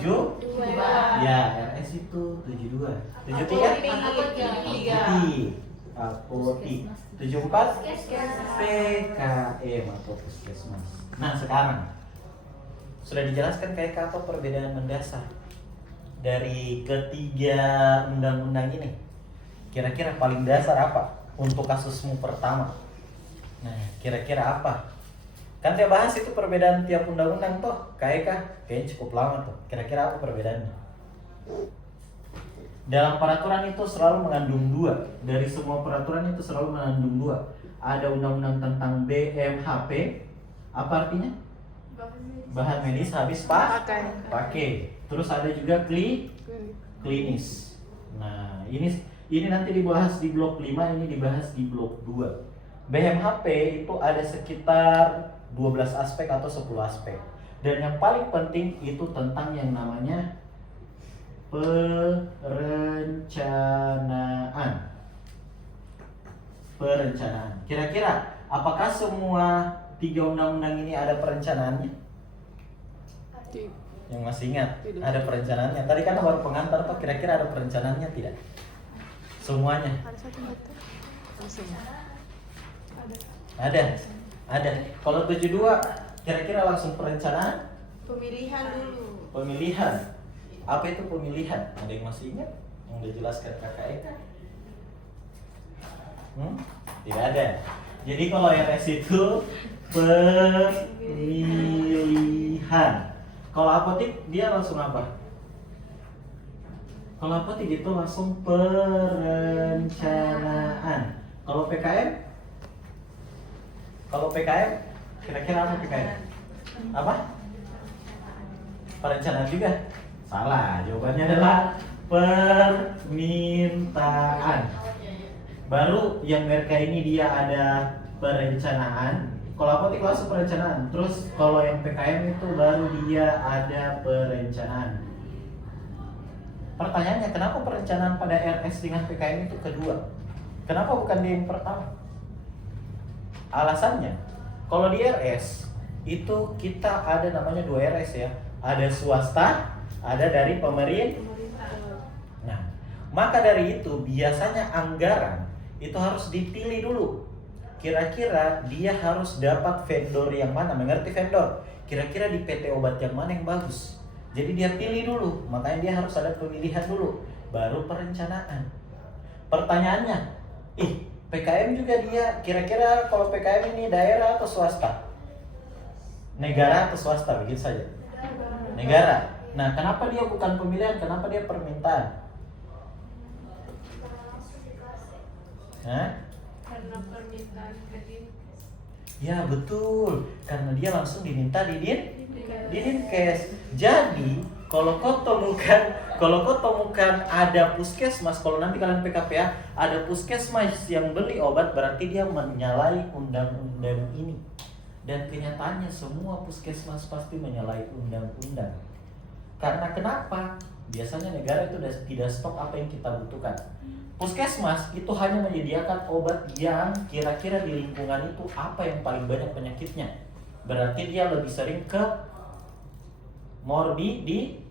72. Ya, RS itu 72. 73 apotik. 74 PKM atau puskesmas. Nah, sekarang sudah dijelaskan kayak apa perbedaan mendasar dari ketiga undang-undang ini. Kira-kira paling dasar apa untuk kasusmu pertama? Nah, kira-kira apa? Kan dia bahas itu perbedaan tiap undang-undang toh. Kayaknya cukup lama tuh. Kira-kira apa perbedaannya? Dalam peraturan itu selalu mengandung dua. Dari semua peraturan itu selalu mengandung dua. Ada undang-undang tentang BMHP. Apa artinya? Bahan medis habis pakai. Terus ada juga klinis. Nah, ini nanti dibahas di blok 5, ini dibahas di blok 2. BMHP itu ada sekitar 12 aspek atau 10 aspek. Dan yang paling penting itu tentang yang namanya perencanaan. Kira-kira apakah semua 3 undang-undang ini ada perencanaannya? Yang masih ingat? Ada perencanaannya. Tadi kan baru pengantar Pak, kira-kira ada perencanaannya tidak? Semuanya? Ada. Kalau 72 kira-kira langsung perencanaan? Pemilihan dulu. Pemilihan. Apa itu pemilihan? Ada yang masih ingat? Yang udah jelaskan Kakak Eka? Tidak ada. Jadi kalau RS itu pemilihan. Kalau apotik dia langsung apa? Kalau apotik itu langsung perencanaan. Kalau PKM? Kalau PKM kira-kira apa PKM? Apa? Perencanaan juga? Salah, jawabannya adalah permintaan. Baru yang mereka ini dia ada perencanaan. Kalau apotik langsung perencanaan. Terus kalau yang PKM itu baru dia ada perencanaan. Pertanyaannya, kenapa perencanaan pada RS dengan PKM itu kedua? Kenapa bukan di yang pertama? Alasannya, kalau di RS itu kita ada namanya 2 RS ya. Ada swasta, ada dari pemerintah. Nah, maka dari itu biasanya anggaran itu harus dipilih dulu. Kira-kira dia harus dapat vendor yang mana? Mengerti vendor? Kira-kira di PT obat yang mana yang bagus? Jadi dia pilih dulu. Makanya dia harus ada pemilihan dulu, baru perencanaan. Pertanyaannya, PKM juga dia kira-kira kalau PKM ini daerah atau swasta? Negara atau swasta? Begitu saja. Negara. Nah, kenapa dia bukan pemilihan? Kenapa dia permintaan? Karena permintaan kredit. Ya betul, karena dia langsung diminta di Dinkes. Jadi kalau kau temukan ada puskesmas, kalau nanti kalian PKPA ada puskesmas yang beli obat, berarti dia menyalahi undang-undang ini. Dan kenyataannya semua puskesmas pasti menyalahi undang-undang. Karena kenapa? Biasanya negara itu tidak stok apa yang kita butuhkan. Puskesmas itu hanya menyediakan obat yang kira-kira di lingkungan itu apa yang paling banyak penyakitnya. Berarti dia lebih sering ke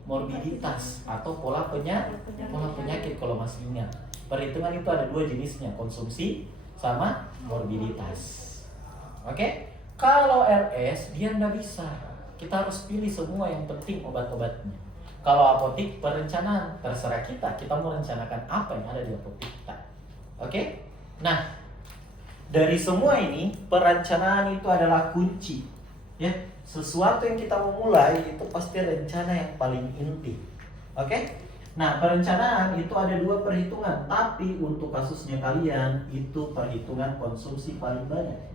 morbiditas atau pola penyakit kalau masih ingat. Perhitungan itu ada 2 jenisnya, konsumsi sama morbiditas. Oke? Kalau RS dia nggak bisa. Kita harus pilih semua yang penting obat-obatnya. Kalau apotik perencanaan, terserah kita mau rencanakan apa yang ada di apotik kita. Oke? Nah, dari semua ini perencanaan itu adalah kunci. Ya, sesuatu yang kita mau mulai itu pasti rencana yang paling inti. Oke? Nah, perencanaan itu ada 2 perhitungan, tapi untuk kasusnya kalian itu perhitungan konsumsi paling banyak.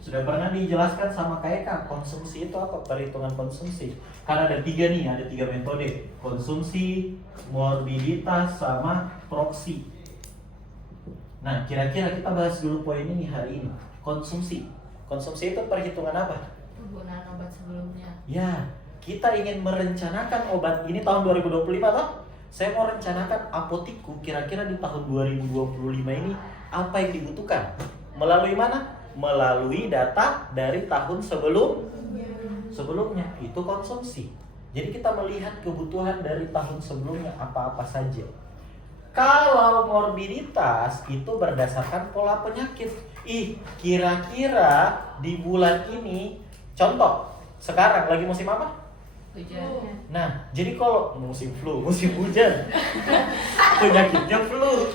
Sudah pernah dijelaskan sama Kak, konsumsi itu apa? Perhitungan konsumsi. Karena ada 3 nih, ada 3 metode. Konsumsi, morbiditas, sama proksi. Nah, kira-kira kita bahas dulu poin ini hari ini. Konsumsi. Konsumsi itu perhitungan apa? Penggunaan obat sebelumnya. Ya, kita ingin merencanakan obat ini tahun 2025 toh? Saya mau rencanakan apotikku kira-kira di tahun 2025 ini apa yang dibutuhkan. Melalui mana? Melalui data dari tahun sebelumnya. sebelumnya itu konsumsi. Jadi kita melihat kebutuhan dari tahun sebelumnya apa-apa saja. Kalau morbiditas itu berdasarkan pola penyakit. Kira-kira di bulan ini, contoh, sekarang lagi musim apa? Hujannya. Nah, jadi kalau musim flu, musim hujan, penyakitnya flu.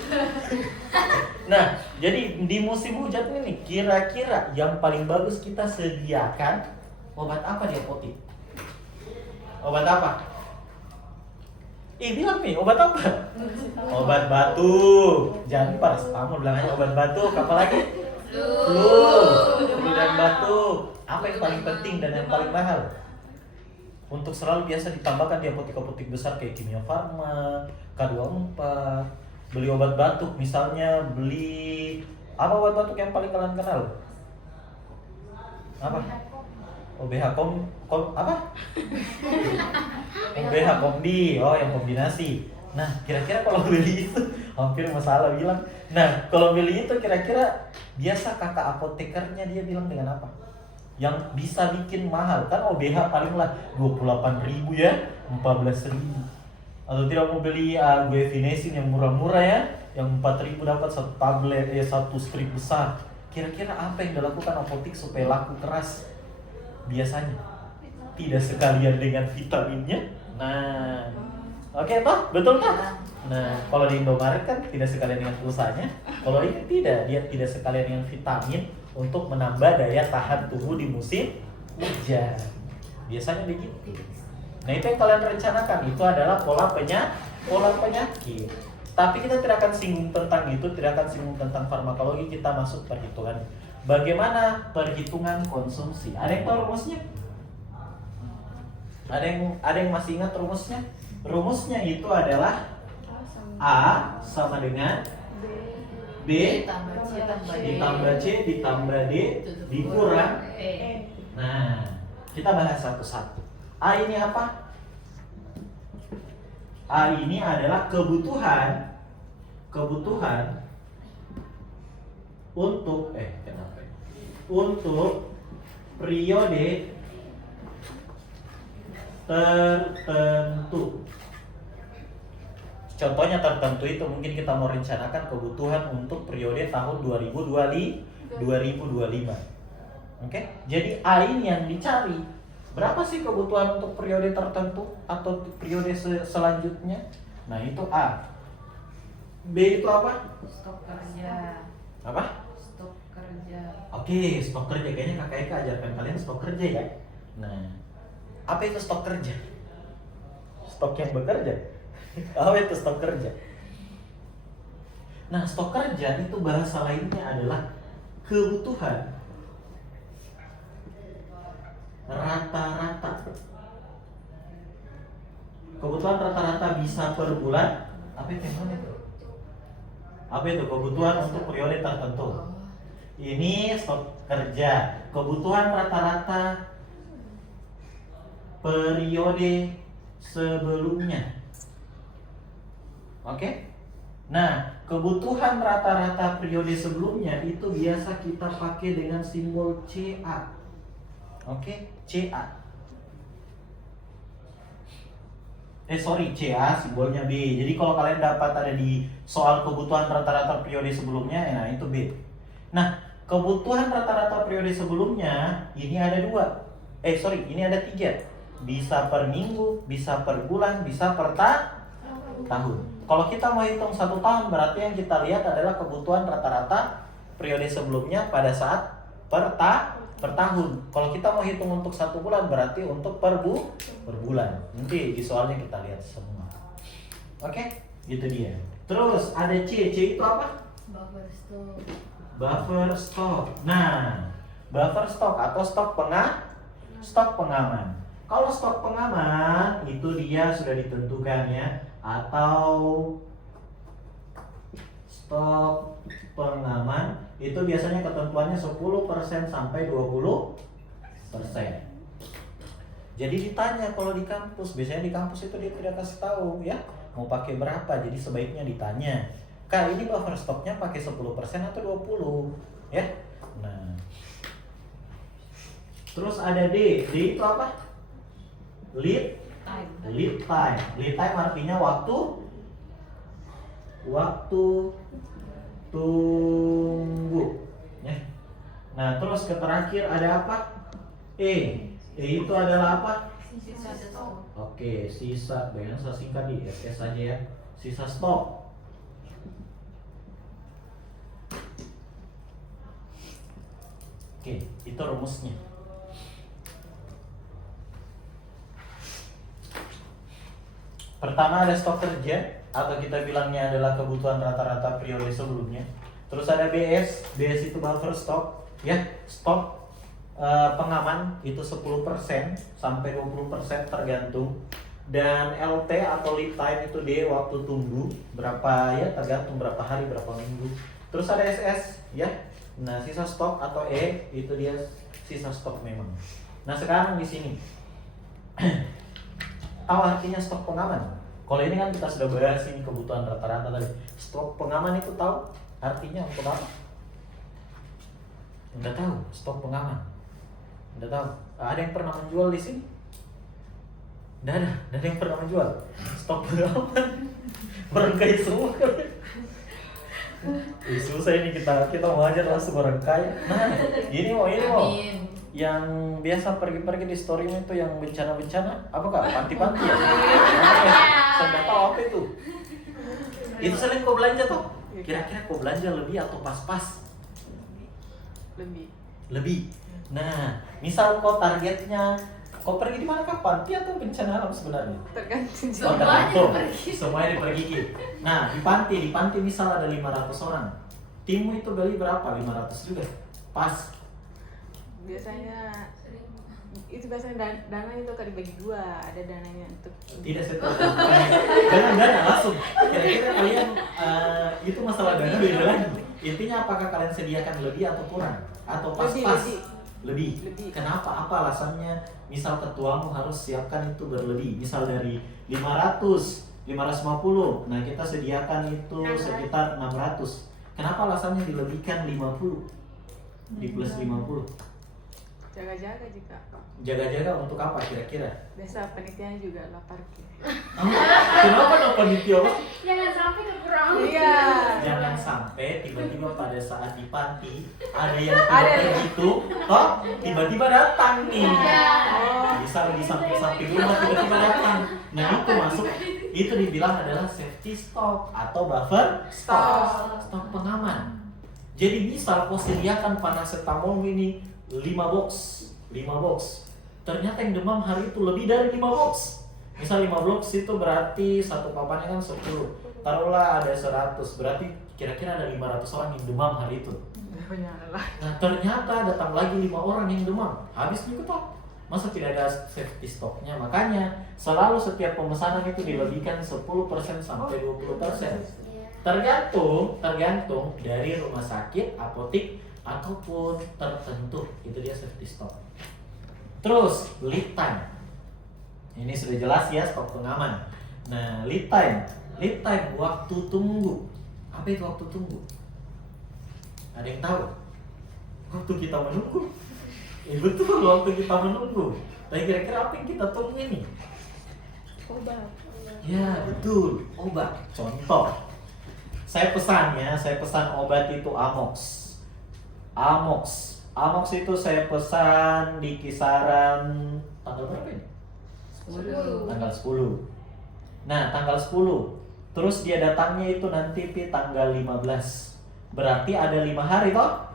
Nah, jadi di musim hujan ini kira-kira yang paling bagus kita sediakan obat apa di apotek? Obat apa? Bilang nih, obat apa? Obat batuk. Jangan paracetamol, bilang aja obat batuk. Apa lagi? Flu dan batuk. Apa yang paling penting dan yang paling mahal? Untuk selalu biasa ditambahkan di apotek-apotek besar kayak Kimia Farma, K24. Beli obat batuk, misalnya beli apa obat batuk yang paling kalian kenal? Apa? OBH apa? OBH Kombi, yang kombinasi. Nah, kira-kira kalau beli itu hampir masalah bilang. Nah, kalau beli itu kira-kira biasa kakak apotekernya dia bilang dengan apa? Yang bisa bikin mahal kan OBH palinglah 28.000 ya, 14.000. Atau tidak mau beli guaifenesin yang murah-murah ya, yang 4.000 dapat satu tablet satu strip besar. Kira-kira apa yang dilakukan apotek supaya laku keras? Biasanya tidak sekalian dengan vitaminnya. Nah, oke toh, betul kan? Nah, kalau di Indomaret kan tidak sekalian dengan pulsanya. Kalau ini tidak, dia tidak sekalian dengan vitamin untuk menambah daya tahan tubuh di musim hujan. Biasanya begitu. Nah, itu yang kalian rencanakan, itu adalah pola penyakit. Tapi kita tidak akan singgung tentang itu, tidak akan singgung tentang farmakologi, kita masuk perhitungan. Bagaimana perhitungan konsumsi? Ada yang tahu rumusnya? Ada yang masih ingat rumusnya? Rumusnya itu adalah A sama dengan B ditambah C ditambah D dikurang E. Nah, kita bahas satu-satu. A ini apa? A ini adalah kebutuhan untuk untuk periode tertentu. Contohnya tertentu itu mungkin kita mau rencanakan kebutuhan untuk periode tahun 2025. Oke? Jadi A ini yang dicari. Berapa sih kebutuhan untuk periode tertentu atau periode selanjutnya? Nah, itu A. B itu apa? Stok kerja. Apa? Stok kerja. Oke, stok kerja. Kayaknya Kak Eka ajarkan kalian stok kerja ya. Nah, apa itu stok kerja? Stok yang bekerja. Apa itu stok kerja? Nah, stok kerja itu bahasa lainnya adalah kebutuhan rata-rata. Kebutuhan rata-rata bisa per bulan. Apa itu? Apa itu kebutuhan untuk periode tertentu? Ini stok kerja. Kebutuhan rata-rata periode sebelumnya. Oke? Nah, kebutuhan rata-rata periode sebelumnya itu biasa kita pakai dengan simbol CA. Oke? CA. CA simbolnya B. Jadi kalau kalian dapat ada di soal kebutuhan rata-rata periode sebelumnya, nah itu B. Nah, kebutuhan rata-rata periode sebelumnya ini ada ini ada 3. Bisa per minggu, bisa per bulan, bisa per tahun. Kalau kita mau hitung 1 tahun, berarti yang kita lihat adalah kebutuhan rata-rata periode sebelumnya pada saat per tahun. Kalau kita mau hitung untuk 1 bulan, berarti untuk per bulan. Nanti di soalnya kita lihat semua. Oke, gitu dia. Terus ada C itu apa? Buffer stock. Nah, buffer stock atau stok pengaman. Kalau stok pengaman itu dia sudah ditentukan ya, atau stok pengaman itu biasanya ketentuannya 10% sampai 20%. Jadi ditanya kalau di kampus, biasanya di kampus itu dia tidak kasih tahu ya mau pakai berapa, jadi sebaiknya ditanya, Kak ini buffer stoknya pakai 10% atau 20 ya. Nah, Terus ada D. D itu apa? Lead time. Lead time artinya waktu tunggu. Ya. Nah, terus ke terakhir ada apa? E. E itu adalah apa? Sisa stok. Oke, sisa. Bayangin saya singkat di SS saja ya. Sisa stok. Oke, itu rumusnya. Pertama ada stok kerja atau kita bilangnya adalah kebutuhan rata-rata periode sebelumnya. Terus ada BS, BS itu buffer stock, ya, stok pengaman itu 10% sampai 20% tergantung. Dan LT atau lead time itu D, waktu tunggu berapa ya, tergantung berapa hari, berapa minggu. Terus ada SS, ya. Nah, sisa stok atau E itu dia sisa stok memang. Nah, sekarang di sini tahu artinya stok pengaman? Kalau ini kan kita sudah bahas ini kebutuhan rata-rata tadi. Stok pengaman itu tahu artinya untuk apa? Enggak tahu, stok pengaman. Enggak tahu. Ada yang pernah menjual di sini? Enggak ada yang pernah menjual. Stok pengaman. Orang kaya semua kan. Susah ini kita mau aja langsung orang kaya. Nah, ini mau Amin. yang biasa pergi-pergi di story itu yang bencana-bencana apa kak? Panti-panti ya? Saya nggak tahu apa itu. Itu selain kau belanja toh? Kira-kira kau belanja lebih atau pas-pas? Lebih. Nah, misal kau targetnya kau pergi di mana kak? Panti atau bencana alam sebenarnya? Tergantung. Oh, tergantung. Semuanya dipergi. Nah, di panti misal ada 500 orang. Timmu itu beli berapa? 500 juga. Pas. Biasanya itu dana itu akan dibagi dua, ada dananya untuk Tidak setuju. Jangan dana langsung. Kira-kira kalian itu masalah dana beda lagi. Intinya apakah kalian sediakan lebih atau kurang? Atau pas-pas? Lebih. Kenapa? Apa alasannya? Misal ketuamu harus siapkan itu berlebih. Misal dari 500, 550. Nah, kita sediakan itu sekitar 600. Kenapa alasannya dilebihkan 50? Di plus 50. jaga-jaga jika Jaga-jaga untuk apa kira-kira? biasa penelitian juga lapar gitu. Kenapa no panitia? Jangan sampai kekurangan. Iya. Jangan sampai tiba-tiba pada saat di panti ada yang tidak begitu, toh tiba-tiba datang nih. Bisa di samping-samping rumah tiba-tiba datang. Nah, itu masuk, itu dibilang adalah safety stock atau buffer stok pengaman. Jadi misal kau sediakan paracetamol ini 5 box. Ternyata yang demam hari itu lebih dari 5 box. Misal 5 box itu berarti satu papannya kan 10. Taruhlah ada 100, berarti kira-kira ada 500 orang yang demam hari itu. Nah, ternyata datang lagi 5 orang yang demam. Habis juga toh. Masa tidak ada safety stoknya? Makanya selalu setiap pemesanan itu dilebihkan 10% sampai 20%. Tergantung dari rumah sakit, apotik ataupun tertentu. Itu dia safety stock. Terus lead time. Ini sudah jelas ya, stok pengaman. Nah, lead time waktu tunggu. Apa itu waktu tunggu? Ada yang tahu? Waktu kita menunggu. Betul, waktu kita menunggu. Tapi kira-kira apa yang kita tunggu ini? Obat. Ya, betul, obat. Contoh, saya pesan obat itu Amox itu saya pesan di kisaran tanggal berapa ini? 10. Tanggal 10. Nah, tanggal 10. Terus dia datangnya itu nanti tanggal 15. Berarti ada 5 hari toh?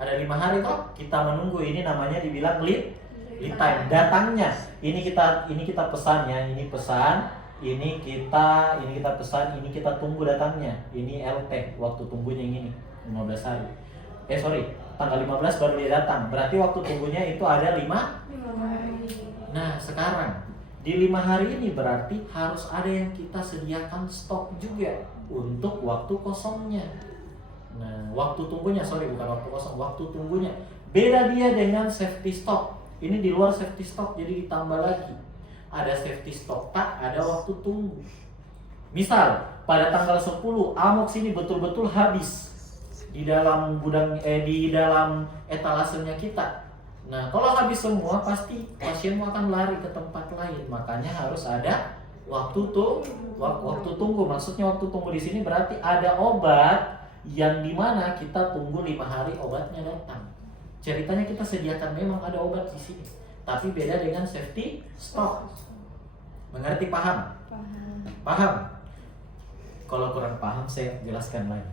Ada 5 hari toh? Kita menunggu, ini namanya dibilang lead time. Datangnya ini kita pesan ya, ini pesan, ini kita pesan, ini kita tunggu datangnya. Ini LT, waktu tunggunya yang ini 15 hari. Tanggal 15 baru dia datang. Berarti waktu tunggunya itu ada 5 hari. Nah, sekarang di 5 hari ini berarti harus ada yang kita sediakan stok juga untuk waktu kosongnya. Nah, waktu tunggunya, bukan waktu kosong, waktu tunggunya. Beda dia dengan safety stock. Ini di luar safety stock, jadi ditambah lagi. Ada safety stock, tak ada waktu tunggu. Misal, pada tanggal 10, Amox ini betul-betul habis di dalam gudang di dalam etalasenya kita. Nah, kalau habis semua pasti pasienmu akan lari ke tempat lain. Makanya harus ada waktu tunggu. Maksudnya waktu tunggu di sini berarti ada obat yang dimana kita tunggu 5 hari obatnya datang. Ceritanya kita sediakan memang ada obat di sini, tapi beda dengan safety stock. Mengerti, paham? Paham? Kalau kurang paham saya jelaskan lagi.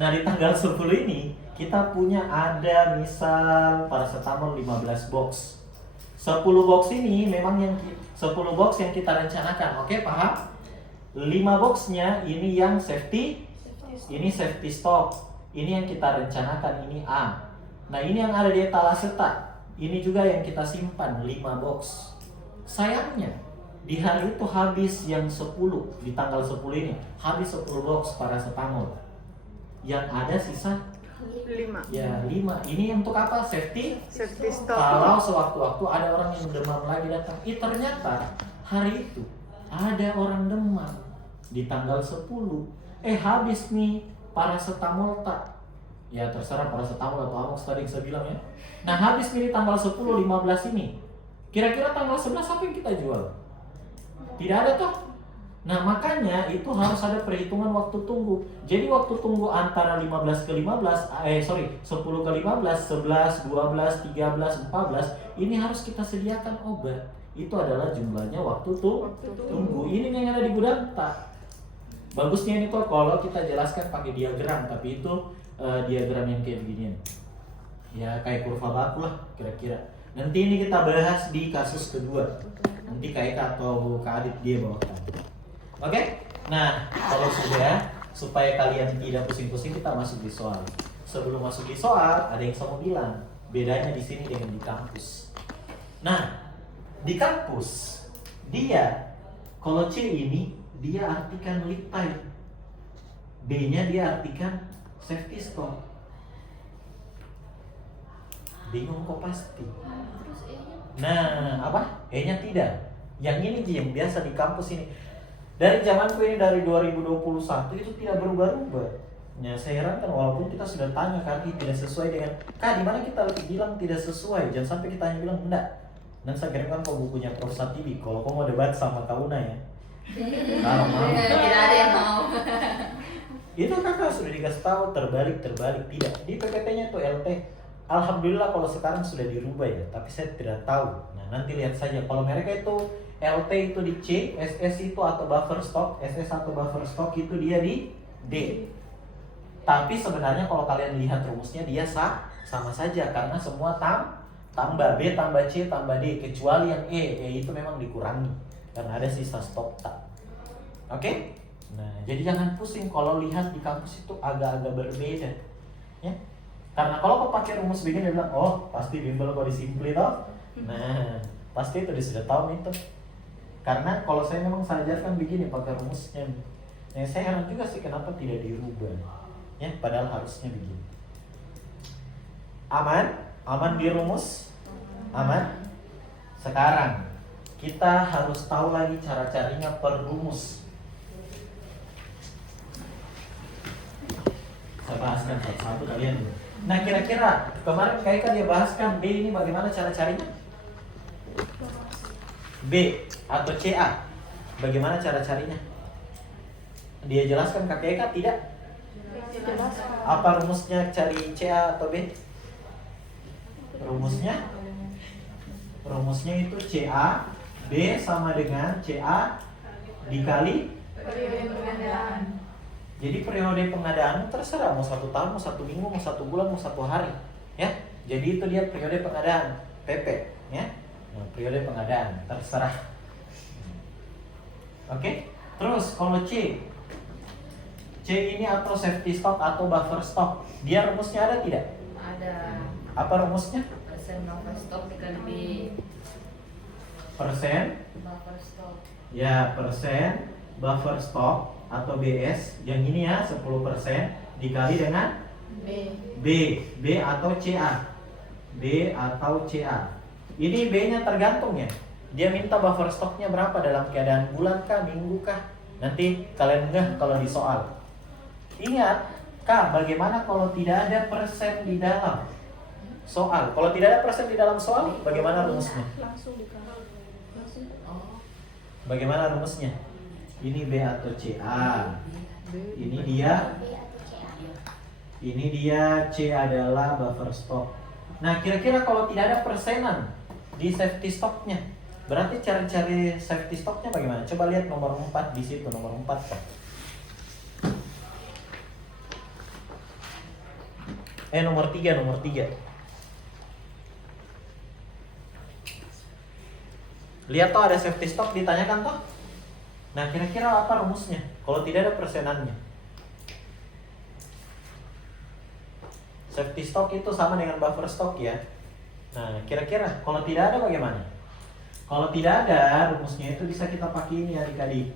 Nah, di tanggal 10 ini kita punya ada misal paracetamol 15 box. 10 box ini memang 10 box yang kita rencanakan. Oke, paham? 5 boxnya ini yang safety, ini safety stock. Ini yang kita rencanakan, ini A. Nah, ini yang ada di etalase tak. Ini juga yang kita simpan 5 box. Sayangnya di hari itu habis yang 10, di tanggal 10 ini habis 10 box paracetamol. Yang ada sisa 5. ya 5. Ini untuk apa? Safety Safety stock. kalau sewaktu-waktu ada orang yang demam lagi datang. Ternyata hari itu ada orang demam di tanggal 10. Habis nih paracetamol tak. Ya terserah paracetamol atau Amox tadi yang saya bilang ya. Nah, habis nih di tanggal 10, 15 ini. Kira-kira tanggal 11 apa yang kita jual? Tidak ada toh. Nah, makanya itu harus ada perhitungan waktu tunggu. Jadi waktu tunggu antara 15 ke 15, 10 ke 15, 11, 12, 13, 14, ini harus kita sediakan obat. Itu adalah jumlahnya waktu tunggu. Ini yang ada di gudang tak. Bagusnya ini kok kalau kita jelaskan pakai diagram, tapi itu diagram yang kayak beginian. Ya kayak kurva baku lah kira-kira. Nanti ini kita bahas di kasus kedua. Nanti Kak Eka atau Kak Adit dia bawakan. Oke? Nah, kalau sudah, supaya kalian tidak pusing-pusing, kita masuk di soal. Sebelum masuk di soal, ada yang saya mau bilang. Bedanya di sini dengan di kampus. Nah, di kampus, dia, kalau C ini, dia artikan lead time. B-nya dia artikan safety stock. Bingung kok pasti. Nah, apa? E-nya tidak. Yang ini Ji, yang biasa di kampus ini. Dari zamanku ini dari 2021 itu tidak berubah-ubah. Ya, saya heran kan walaupun kita sudah tanya kan tidak sesuai dengan Kak, di mana kita bilang tidak sesuai. Jangan sampai kita hanya bilang enggak. Dan saya kirimkan kok bukunya Prof Satibi. Kalau kau mau debat sama Kauna ya. Kalau mau. Tidak ada yang mau. Itu kakak sudah dikasih tahu terbalik tidak. Di PPT-nya tuh LT. Alhamdulillah kalau sekarang sudah dirubah ya, tapi saya tidak tahu. Nah, nanti lihat saja kalau mereka itu LT itu di C, SS itu atau buffer stock, SS atau buffer stock itu dia di D. Tapi sebenarnya kalau kalian lihat rumusnya dia sama saja karena semua tambah B tambah C tambah D kecuali yang E itu memang dikurangi karena ada sisa stok tak. Oke? Nah, jadi jangan pusing kalau lihat di kampus itu agak-agak berbeda. Ya. Karena kalau kau pakai rumus begini dia bilang, "Oh, pasti bimbel kau disimpli toh." Nah, pasti itu dia sudah tahu itu. Karena kalau saya memang saya ajarkan begini pakai rumusnya. Yang saya heran juga sih kenapa tidak dirubah. Ya, padahal harusnya begini. Aman? Aman di rumus? Aman? Sekarang kita harus tahu lagi cara-caranya per rumus. Saya bahaskan satu-satu kalian dulu. Nah, kira-kira kemarin Kak Eka dia bahaskan B ini bagaimana cara carinya? B atau CA. Bagaimana cara carinya? Dia jelaskan Kak Eka tidak? Apa rumusnya cari CA atau B? Rumusnya itu CA B sama dengan CA dikali jadi periode pengadaan terserah mau 1 tahun, mau 1 minggu, mau 1 bulan, mau 1 hari, ya. Jadi itu dia periode pengadaan PP, ya. Nah, periode pengadaan terserah. Oke. Terus kalau C ini atau safety stock atau buffer stock, dia rumusnya ada tidak? Ada. Apa rumusnya? Persen buffer stock dikali B. Persen. Buffer stock. Ya, persen buffer stock atau BS yang ini ya 10% dikali dengan B atau CA. B atau CA. Ini B-nya tergantung ya. Dia minta buffer stoknya berapa dalam keadaan bulan kah, minggu kah? Nanti kalian ngeh kalau di soal. Ingat, Kak, bagaimana kalau tidak ada persen di dalam? soal. Kalau tidak ada persen di dalam soal, bagaimana rumusnya? Langsung dikasih. Langsung. Oh. Bagaimana rumusnya? Ini B atau CA. Ini dia. Ini dia C adalah buffer stock. Nah, kira-kira kalau tidak ada persenan di safety stocknya, berarti cari-cari safety stocknya bagaimana? Coba lihat nomor 4 di situ, nomor 4 Pak. Nomor 3, nomor 3. Lihat toh ada safety stock ditanyakan toh. Nah, kira-kira apa rumusnya? Kalau tidak ada persenannya. Safety stock itu sama dengan buffer stock ya. Nah, kira-kira kalau tidak ada bagaimana? Kalau tidak ada, rumusnya itu bisa kita pakai ini adik-adik.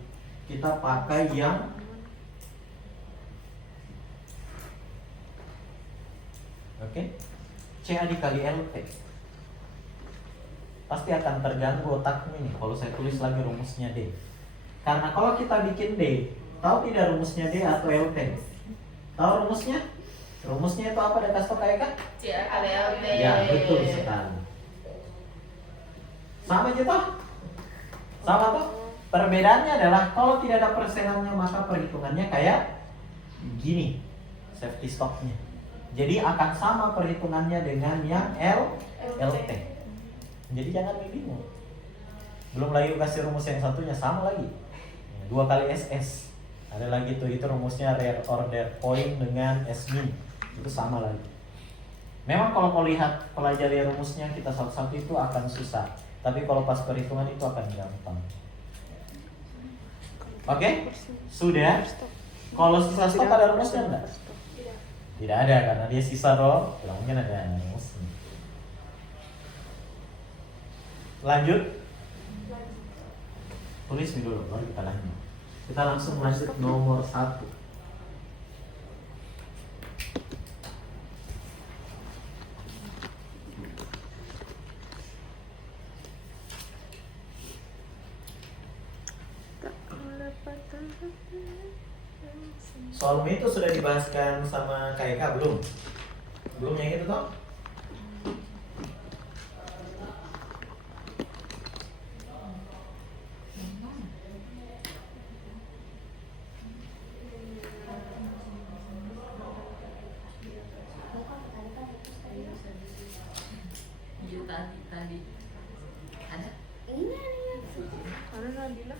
Kita pakai yang CA dikali LT. Pasti akan terganggu otakmu ini kalau saya tulis lagi rumusnya D. Karena kalau kita bikin D, tahu tidak rumusnya D atau LT? Tahu rumusnya? Rumusnya itu apa? Ada kasih tau kayak kan? CA kali LT. Ya, betul sekali. Sama aja toh? Sama toh? Perbedaannya adalah kalau tidak ada persenannya maka perhitungannya kayak gini safety stocknya. Jadi akan sama perhitungannya dengan yang LT. Jadi jangan bingung. Belum lagi kasih rumus yang satunya sama lagi. 2 kali SS. Ada lagi tuh, itu rumusnya rare order point dengan S min. Itu sama lagi. Memang kalau kau lihat pelajari rumusnya kita satu-satu itu akan susah. Tapi kalau pas perhitungan itu akan gampang. Oke? Sudah? Kalau sisa stok ada rumusnya enggak? Tidak ada karena dia sisa toh. Tidak mungkin ada rumusnya. Lanjut. Tulis nih dulu baru kita lanjut. Kita langsung lanjut nomor 1. Soal itu sudah dibahaskan sama KK belum? Belum yang itu toh? Tadi ada? Ada Nabila.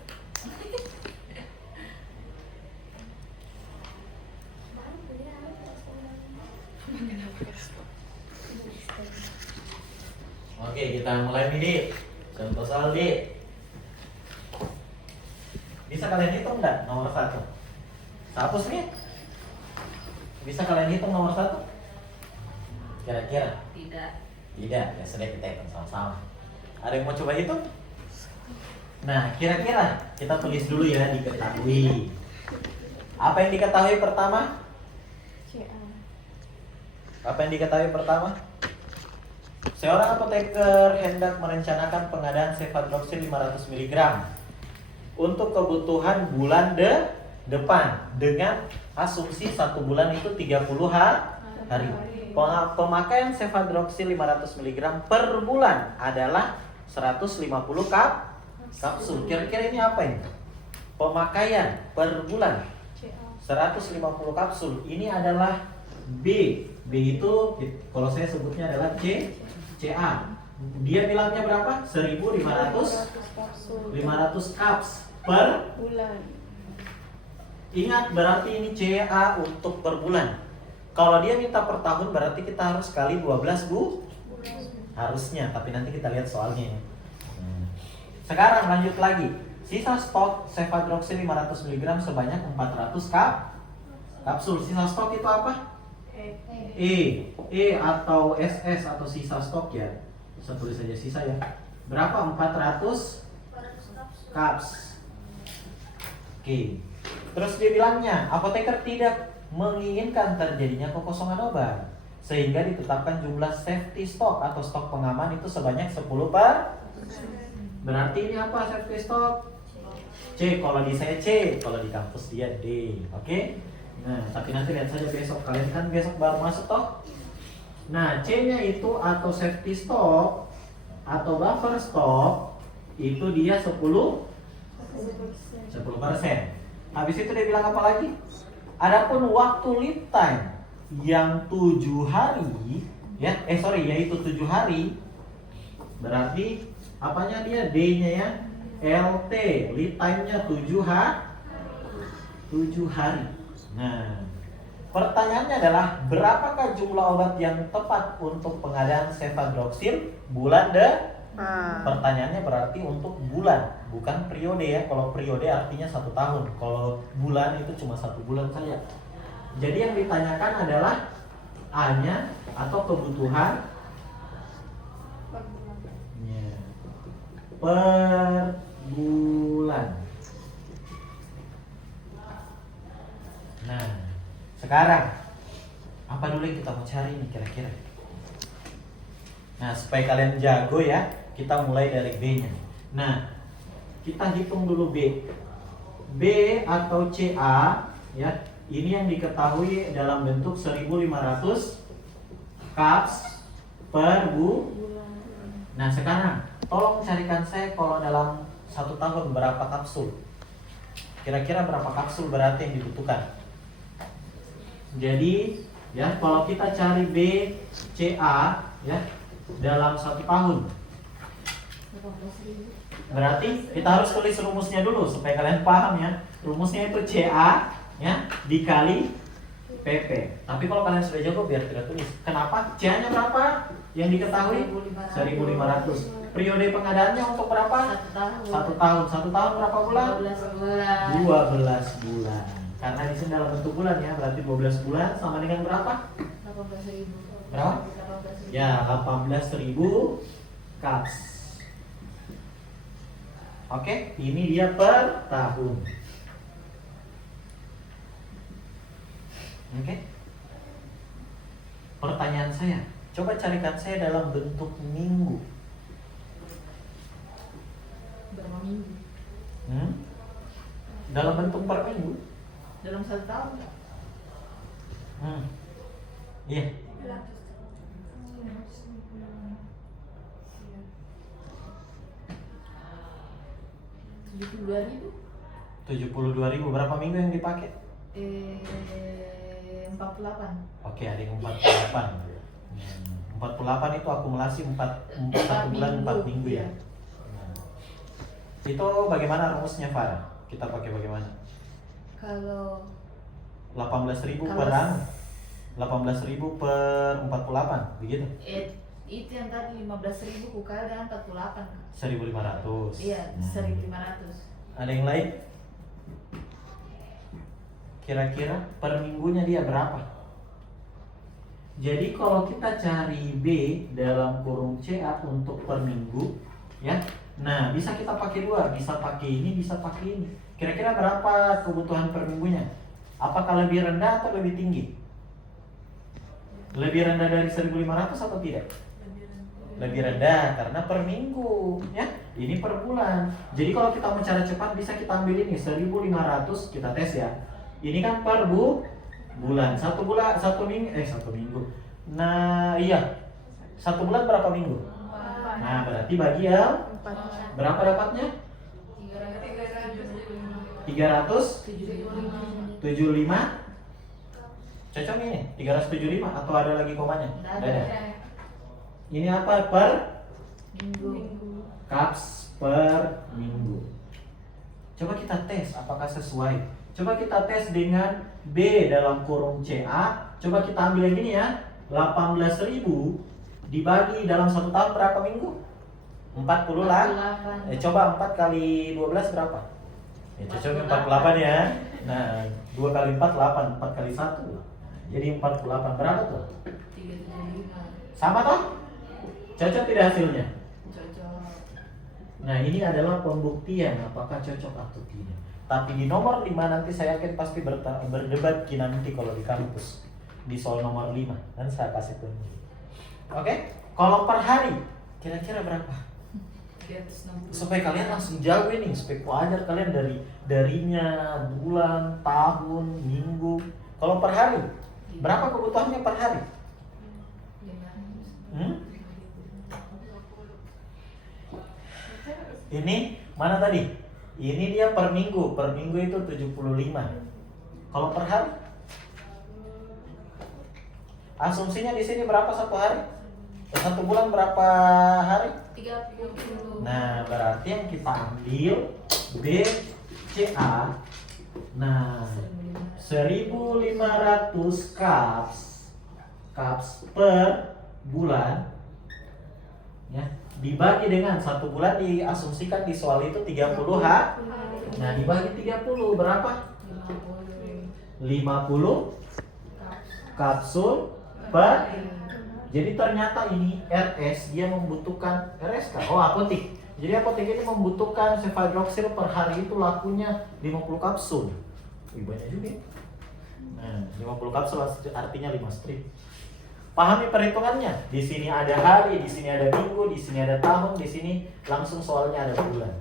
Oke, kita mulai nih. Contoh soal D. Bisa kalian hitung nggak nomor 1? Hapus nih. Bisa kalian hitung nomor 1? Kira-kira? Tidak. Tidak, ya sudah kita hitung sama-sama. Ada yang mau coba hitung? Nah, kira-kira kita tulis dulu ya, diketahui. Apa yang diketahui pertama? CA. Apa yang diketahui pertama? Seorang apoteker hendak merencanakan pengadaan cefadroxil 500 mg untuk kebutuhan bulan depan dengan asumsi 1 bulan itu 30 hari. Pemakaian cefadroxil 500 mg per bulan adalah 150 kapsul. Kira-kira ini apa ini? Pemakaian per bulan 150 kapsul. Ini adalah B. B itu kalau saya sebutnya adalah CA. Dia bilangnya berapa? 1.500 caps per bulan. Ingat berarti ini CA untuk per bulan. Kalau dia minta per tahun berarti kita harus kali 12 harusnya, tapi nanti kita lihat soalnya. Sekarang lanjut lagi. Sisa stok cefadroxil 500 mg sebanyak 400 kapsul. Sisa stok itu apa? E atau SS atau sisa stok ya. Bisa tulis saja sisa ya. Berapa? 400 caps. Oke. Terus dia bilangnya, apoteker tidak menginginkan terjadinya kekosongan obat, sehingga ditetapkan jumlah safety stock atau stok pengaman itu sebanyak 10%. Berarti ini apa safety stock? C. Kalau di saya C, kalau di kampus dia D. Oke? Nah, tapi nanti lihat saja besok. Kalian kan besok baru masuk toh? Nah, C-nya itu atau safety stock atau buffer stock itu dia 10%. Habis itu dia bilang apa lagi? Adapun waktu lead time yang 7 hari, ya, yaitu 7 hari, berarti apanya dia? D-nya ya, LT, lead time-nya 7 hari. Nah, pertanyaannya adalah berapakah jumlah obat yang tepat untuk pengadaan cefadroxil bulan Pertanyaannya berarti untuk bulan, bukan periode ya. Kalau periode artinya 1 tahun. Kalau bulan itu cuma 1 bulan saja. Jadi yang ditanyakan adalah A-nya atau kebutuhan per bulan. Nah, sekarang apa dulu yang kita mau cari nih kira-kira? Nah, supaya kalian jago ya, kita mulai dari B-nya. Nah, kita hitung dulu B. B atau CA ya, ini yang diketahui dalam bentuk 1500 cups per bulan. Nah, sekarang tolong carikan saya kalau dalam 1 tahun berapa kapsul. Kira-kira berapa kapsul berarti yang dibutuhkan? Jadi, ya kalau kita cari B, CA ya dalam 1 tahun. Berarti kita harus tulis rumusnya dulu supaya kalian paham ya. Rumusnya itu CA ya dikali PP. Tapi kalau kalian sudah jago biar tidak tulis. Kenapa? CA-nya berapa? Yang diketahui 1500. Periode pengadaannya untuk berapa? 1 tahun. 1 tahun berapa bulan? 12 bulan. Karena di sini dalam bentuk bulan ya, berarti 12 bulan sama dengan berapa? 18.000. Berapa? Ya, 18.000 cups. Oke, ini dia per tahun. Oke. Pertanyaan saya, coba carikan saya dalam bentuk minggu. Berapa minggu? Dalam bentuk per minggu? Dalam 1 tahun? Iya. 72.000. 72.000 berapa minggu yang dipakai? 48. Oke, ada yang 48. 48 itu akumulasi 4 bulan 4 minggu ya. Itu bagaimana rumusnya, Farah? Kita pakai bagaimana? Kalau 18.000 per 18.000 per 48, begitu? itu yang tadi 15.000 kukali dengan 48. 1.500. Iya, 1.500. Ada yang lain? Kira-kira per minggunya dia berapa? Jadi kalau kita cari B dalam kurung CA untuk per minggu, ya. Nah, bisa kita pakai 2, bisa pakai ini, bisa pakai ini. Kira-kira berapa kebutuhan per minggunya? Apakah lebih rendah atau lebih tinggi? Lebih rendah dari 1.500 atau tidak? Lebih rendah karena per minggu, ya. Ini per bulan. Jadi kalau kita mau cara cepat bisa kita ambil ini 1.500, kita tes ya. Ini kan per bulan. 1 minggu. Nah, iya. 1 bulan berapa minggu? Nah, berarti bagi yang berapa dapatnya? 375. Cocok ini 375 atau ada lagi komanya? Ada. Ini apa per Minggu. cups per minggu. Coba kita tes apakah sesuai. Coba kita tes dengan B dalam kurung CA. Coba kita ambil yang ini ya. 18.000 dibagi dalam 1 tahun berapa minggu? 40 lah. Coba 4 kali 12 berapa? Ya cocoknya 48 ya. Nah, 2 kali 4 8, 4 kali 1. Jadi 48 berapa tuh? 375. Sama toh? Cocok tidak hasilnya? Cocok. Nah, ini adalah pembuktian apakah cocok atau tidak. Tapi di nomor 5 nanti saya yakin pasti berdebat nanti kalau di kampus. Di soal nomor 5 dan saya kasih tunjuk. Oke? Kalau per hari kira-kira berapa? 360. Supaya kalian langsung jago ini, supaya wajar kalian darinya bulan, tahun, minggu. Kalau per hari berapa kebutuhannya per hari? 500. Ini mana tadi? Ini dia per minggu. Per minggu itu 75. Kalau per hari? Asumsinya di sini berapa satu hari? Satu bulan berapa hari? 30. Nah, berarti yang kita ambil BCA. Nah, 1.500 cups per bulan. Ya, dibagi dengan satu bulan diasumsikan di soal itu 30 hari. Nah, dibagi 30 berapa? 50 kapsul per. Jadi ternyata ini RS dia membutuhkan RS kan? Oh, apotik. Jadi apotek ini membutuhkan cefadroxil per hari itu lakunya 50 kapsul. Wih, banyak juga. Nah, 50 kapsul artinya 5 strip. Pahami perhitungannya. Di sini ada hari, di sini ada minggu, di sini ada tahun, di sini langsung soalnya ada bulan.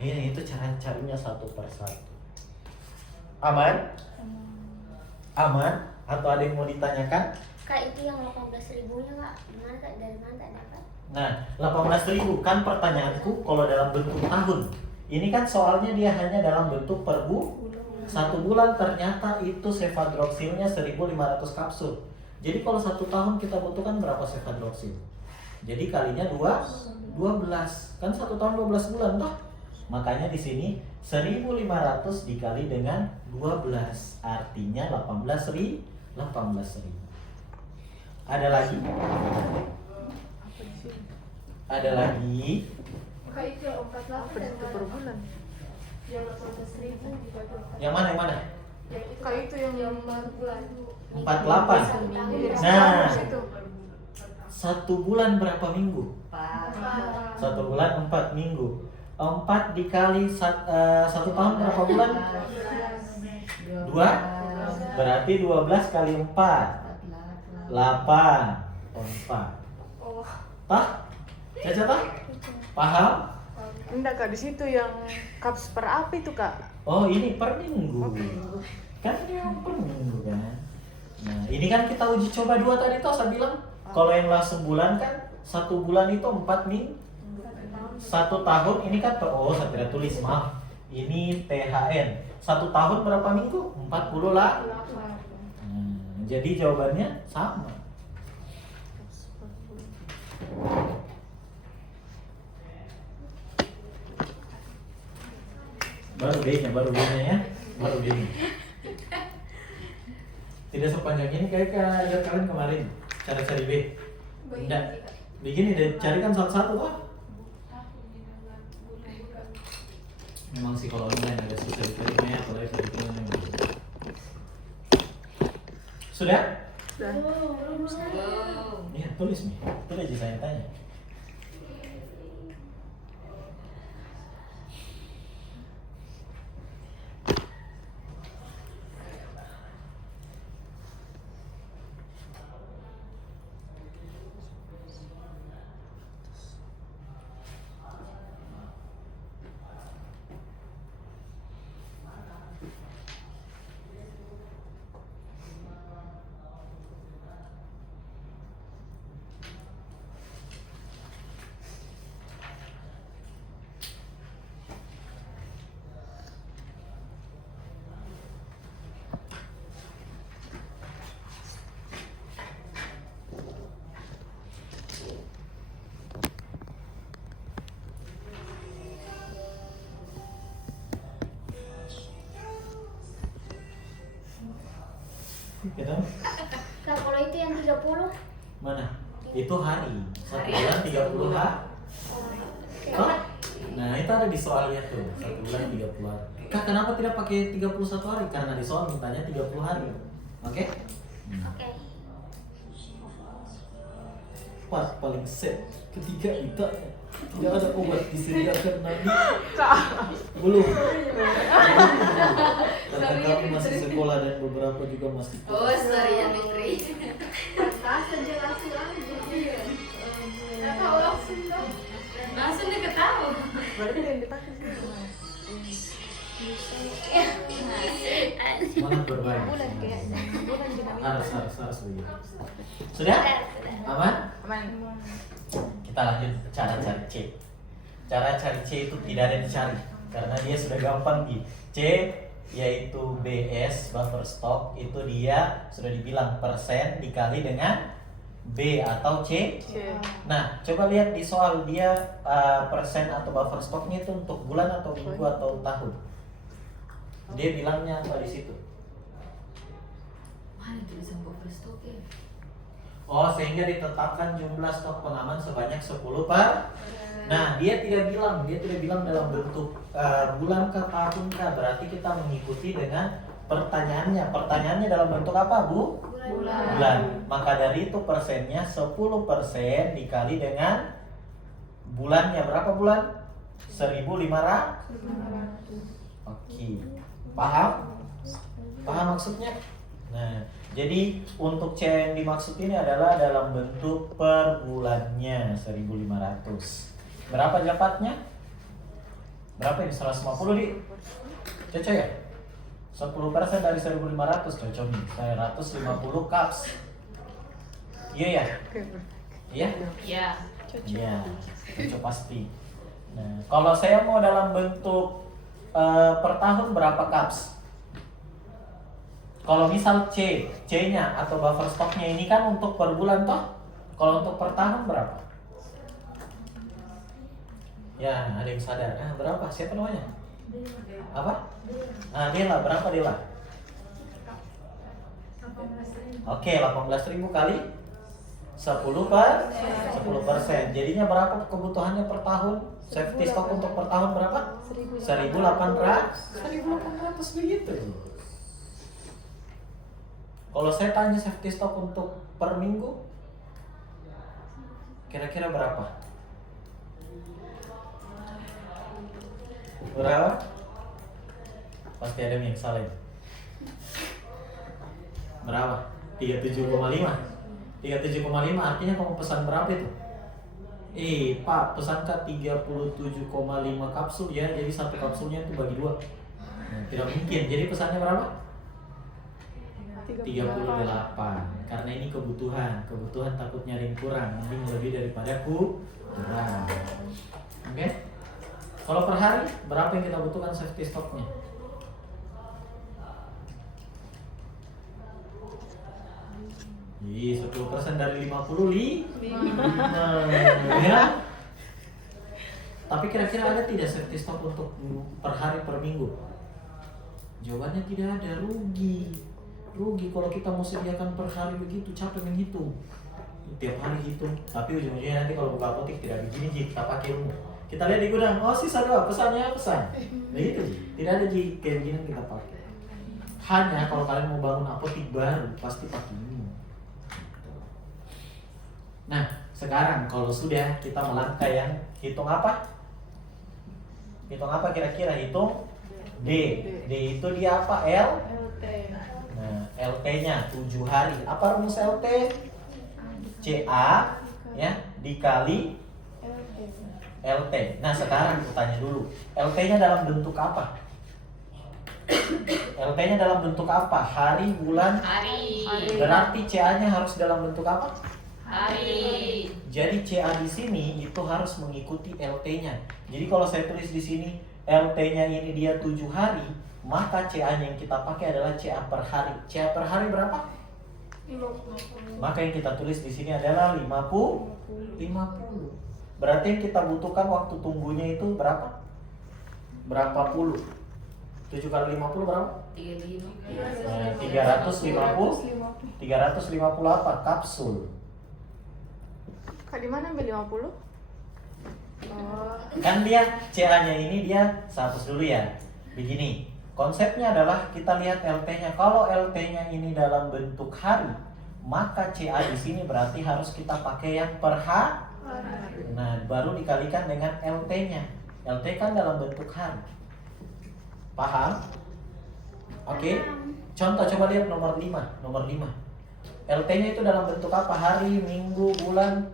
Ini itu cara carinya satu per satu. Aman? Aman? Atau ada yang mau ditanyakan? Kak, itu yang 18.000-nya Kak, gimana Kak? Dari mana Kak dapat? Nah, 18.000 kan pertanyaanku kalau dalam bentuk tahun. Ini kan soalnya dia hanya dalam bentuk per satu bulan ternyata itu cefadroxilnya 1.500 kapsul. Jadi kalau satu tahun kita butuhkan berapa cefadroxil? Jadi kalinya 12. Kan satu tahun 12 bulan toh? Makanya di sini 1.500 dikali dengan 12 artinya 18.000. Ada lagi? Ada lagi? Kak, itu yang 48 Apa di situ per bulan? yang 18.000 dibagi 4. Yang mana? Yang mana? Yang itu Kak, itu yang per bulan. 48. Nah, Situ. satu bulan berapa minggu? 4. Satu bulan 4 minggu. 4 dikali satu tahun berapa bulan? 2. Berarti 12 kali 4. 8. Oh, 4. Oh, Tah? Caca tah? Paham? Enggak Kak, di situ yang cups per apa itu Kak? Oh, ini per minggu. Kan ini yang per minggu kan. Nah, ini kan kita uji coba 2 tadi toh saya bilang. Kalau yang langsung bulan kan satu bulan itu 4 minggu. Satu tahun ini kan saya tidak tulis, maaf. Ini THN. Satu tahun berapa minggu? 40 lah. Jadi jawabannya sama. Baru B-nya ya. Baru B-nya. Tidak sepanjang ini kayak ajar kalian kemarin cara cari B. Enggak. Begini deh, carikan satu-satu toh. Memang sih kalau online agak susah diterimanya, apalagi perhitungannya. Sudah? Belum. Iya, tulis nih. Itu aja saya tanya. Gitu? Kak, kalau itu yang 30? Mana? Itu hari. Satu bulan 30 hari. Oh? Nah, itu ada di soalnya tuh. Satu bulan 30 hari. Kak, kenapa tidak pakai 31 hari? Karena di soal mintanya 30 hari. Oke? Oke. Pas paling set. Ketiga itu tidak ada obat disediakan Nabi. Belum. Karena kami masih sekolah dan beberapa juga masih. Oh, sorry ya Fitri. pantas aja langsung aja. Nggak tahu langsung dong. Langsung dia ketahu. Berarti yang dipakai sih. Malah bermain. Bulan kayaknya. Bulan dinamika. Harus begitu. Sudah? Sudah. Aman? Aman. Kita lanjut cara cari C. Cara cari C itu tidak ada dicari karena dia sudah gampang gitu. C yaitu BS buffer stock itu dia sudah dibilang persen dikali dengan B atau C. Nah, coba lihat di soal dia persen atau buffer stocknya itu untuk bulan atau minggu atau tahun. Dia bilangnya apa di situ? Mana tulisan buffer stock ya? Oh, sehingga ditetapkan jumlah stok pengaman sebanyak 10 per. Nah, dia tidak bilang dalam bentuk bulan ke tahun ke. Berarti kita mengikuti dengan pertanyaannya. Pertanyaannya dalam bentuk apa, Bu? Bulan. Maka dari itu persennya 10% dikali dengan bulannya. Berapa bulan? 1.500. Oke. Paham? Paham maksudnya? Nah, jadi untuk C yang dimaksud ini adalah dalam bentuk per bulannya 1.500. Berapa dapatnya? Berapa ini? 150 di? Cocok ya? 10% dari 1.500 cocok nih. 150 cups. Iya ya? Iya? Ya. Iya, cocok pasti. Nah, kalau saya mau dalam bentuk per tahun berapa cups? Kalau misal C-nya atau buffer stocknya ini kan untuk per bulan toh. Kalau untuk per tahun berapa? Ya, ada yang sadar. Berapa? Siapa namanya? Apa? Dela, berapa Dela? Oke, 18.000 kali 10%. Jadinya berapa kebutuhannya per tahun? Safety stock untuk per tahun berapa? 1.800 begitu. Kalau saya tanya safety stock untuk per minggu, kira-kira berapa? Berapa? Pasti ada yang salah. Berapa? 37,5. 37,5 artinya kamu pesan berapa itu? Pak, pesankah 37,5 kapsul ya? Jadi satu kapsulnya itu bagi 2. Nah, tidak mungkin. Jadi pesannya berapa? 38. Karena ini kebutuhan takutnya ada yang kurang, mending lebih daripada kurang. Oke? Kalau per hari berapa yang kita butuhkan safety stocknya? Jadi 10% dari 50 ya. Tapi kira-kira ada tidak safety stock untuk per hari per minggu? Jawabannya tidak ada. Rugi kalau kita mau sediakan per hari begitu, capek menghitung. Tiap hari hitung, tapi ujung-ujungnya nanti kalau buka apotek tidak begini, kita pakai ilmu. Kita lihat di gudang, oh sisa doang, pesannya pesan. Begitu, tidak ada kayak begini kita pakai. Hanya kalau kalian mau bangun apotek baru, pasti pakai ini. Nah, sekarang kalau sudah kita melangkah yang hitung apa? Hitung apa kira-kira? Hitung D. D itu dia apa? L? Nah, LT-nya 7 hari. Apa rumus LT? CA ya dikali LT. Nah, sekarang aku tanya dulu. LT-nya dalam bentuk apa? LT-nya dalam bentuk apa? Hari, bulan? Hari. Berarti CA-nya harus dalam bentuk apa? Hari. Jadi CA di sini itu harus mengikuti LT-nya. Jadi kalau saya tulis di sini LT-nya ini dia 7 hari, maka CA-nya yang kita pakai adalah CA per hari. CA per hari berapa? 50. Maka yang kita tulis di sini adalah 50. Berarti yang kita butuhkan waktu tunggunya itu berapa? Berapa puluh? 7 kali 50 berapa? 350 apa? Kapsul. Kak di mana ambil 50? Kan dia CA-nya ini dia hapus dulu ya. Begini, konsepnya adalah kita lihat LT-nya. Kalau LT-nya ini dalam bentuk hari, maka CA di sini berarti harus kita pakai yang per hari. Nah, baru dikalikan dengan LT-nya. LT kan dalam bentuk hari. Paham? Oke. Contoh coba lihat nomor 5. LT-nya itu dalam bentuk apa? Hari, minggu, bulan.